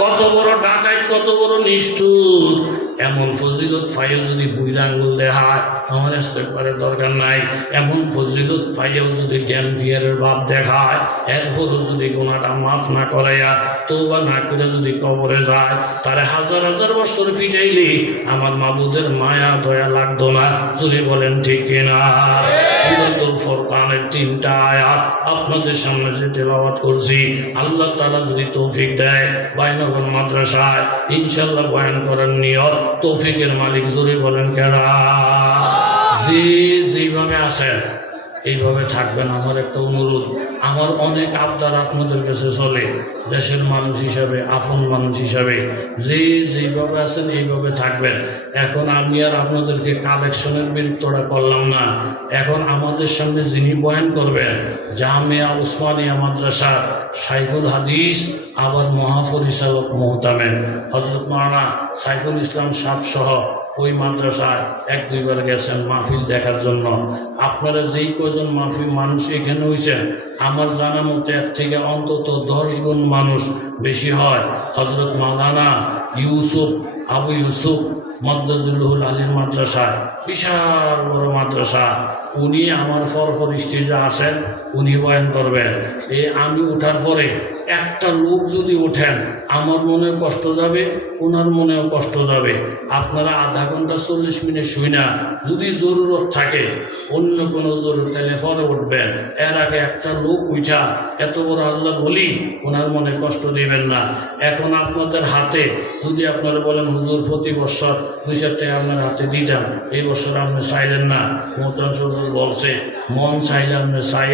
কত বড় ডাকাত, কত বড় নিষ্ঠুর! এমন ফজিলত পাইও যদি বুইরা আঙ্গুল দেখায়, আমার ইস্তেগফারের দরকার নাই। এমন ফজিলত পাইও যদি জ্ঞান বিয়ারের ভাব দেখায়, এরপরও যদি গুনাহটা মাফ না করাইয়া তওবা না করে যদি কবরে যায়, তারে হাজার হাজার বছর পিটাইলি আমার মাবুদের মায়া দয়া লাগতো না। যদি বলেন ঠিক কিনা? সূরাতুল ফুরকানের 3টা আয়াত আপনাদের সামনে যে তেলাওয়াত করছি, আল্লাহ তাআলা যদি তৌফিক দেয় বাইনগর মাদ্রাসায় ইনশাআল্লাহ বয়ান করার নিয়ত, তৌফিকের মালিক জোরে বলেন কেরা? যেভাবে আসেন এইভাবে থাকবেন। আমার একটা অনুরোধ, আমার অনেক আবদার আপনাদের কাছে চলে, দেশের মানুষ হিসাবে, আপন মানুষ হিসাবে, যেইভাবে আছেন এইভাবে থাকবেন। এখন আমি আর আপনাদেরকে কালেকশনের বিরুদ্ধটা করলাম না। এখন আমাদের সামনে যিনি বয়ান করবেন, জামিয়া উসমানিয়া মাদ্রাসার শাইখুল হাদিস, আবার মহাপরিচালক মোহতামেম হযরত মাওলানা সাইফুল ইসলাম সাহেব সহ ওই মাদ্রাসায় 1-2 বার গেছেন মাহফিল দেখার জন্য। আপনারা যেই কজন মাহফিল মানুষ এখানে হয়েছেন, আমার জানা মতে এর থেকে অন্তত 10 গুণ মানুষ বেশি হয়। হযরত মাওলানা আবু ইউসুফ মদ্দাজুল্লাহুল আলীর মাদ্রাসায়, বিশাল বড় মাদ্রাসা, উনি আমার পরপর স্টেজে আসেন, উনি বয়ান করবেন। আমি ওঠার পরে একটা লোক যদি ওঠেন, আমার মনেও কষ্ট যাবে, ওনার মনেও কষ্ট যাবে। আপনারা আধা ঘন্টা 40 মিনিট শুই না, যদি জরুরত থাকে, অন্য কোনো জরুরত তাহলে পরে উঠবেন। এর আগে একটা লোক উঠা এত বড় আল্লাহ বলি, ওনার মনে কষ্ট দেবেন না। এখন আপনাদের হাতে যদি আপনারা বলেন হুজুর প্রতি বছর 2-4 টাকা আপনার হাতে দিতাম, এই বছর আপনি চাইলেন না, মোহতারাম হুজুর বলছে মন চাইলে আপনি চাই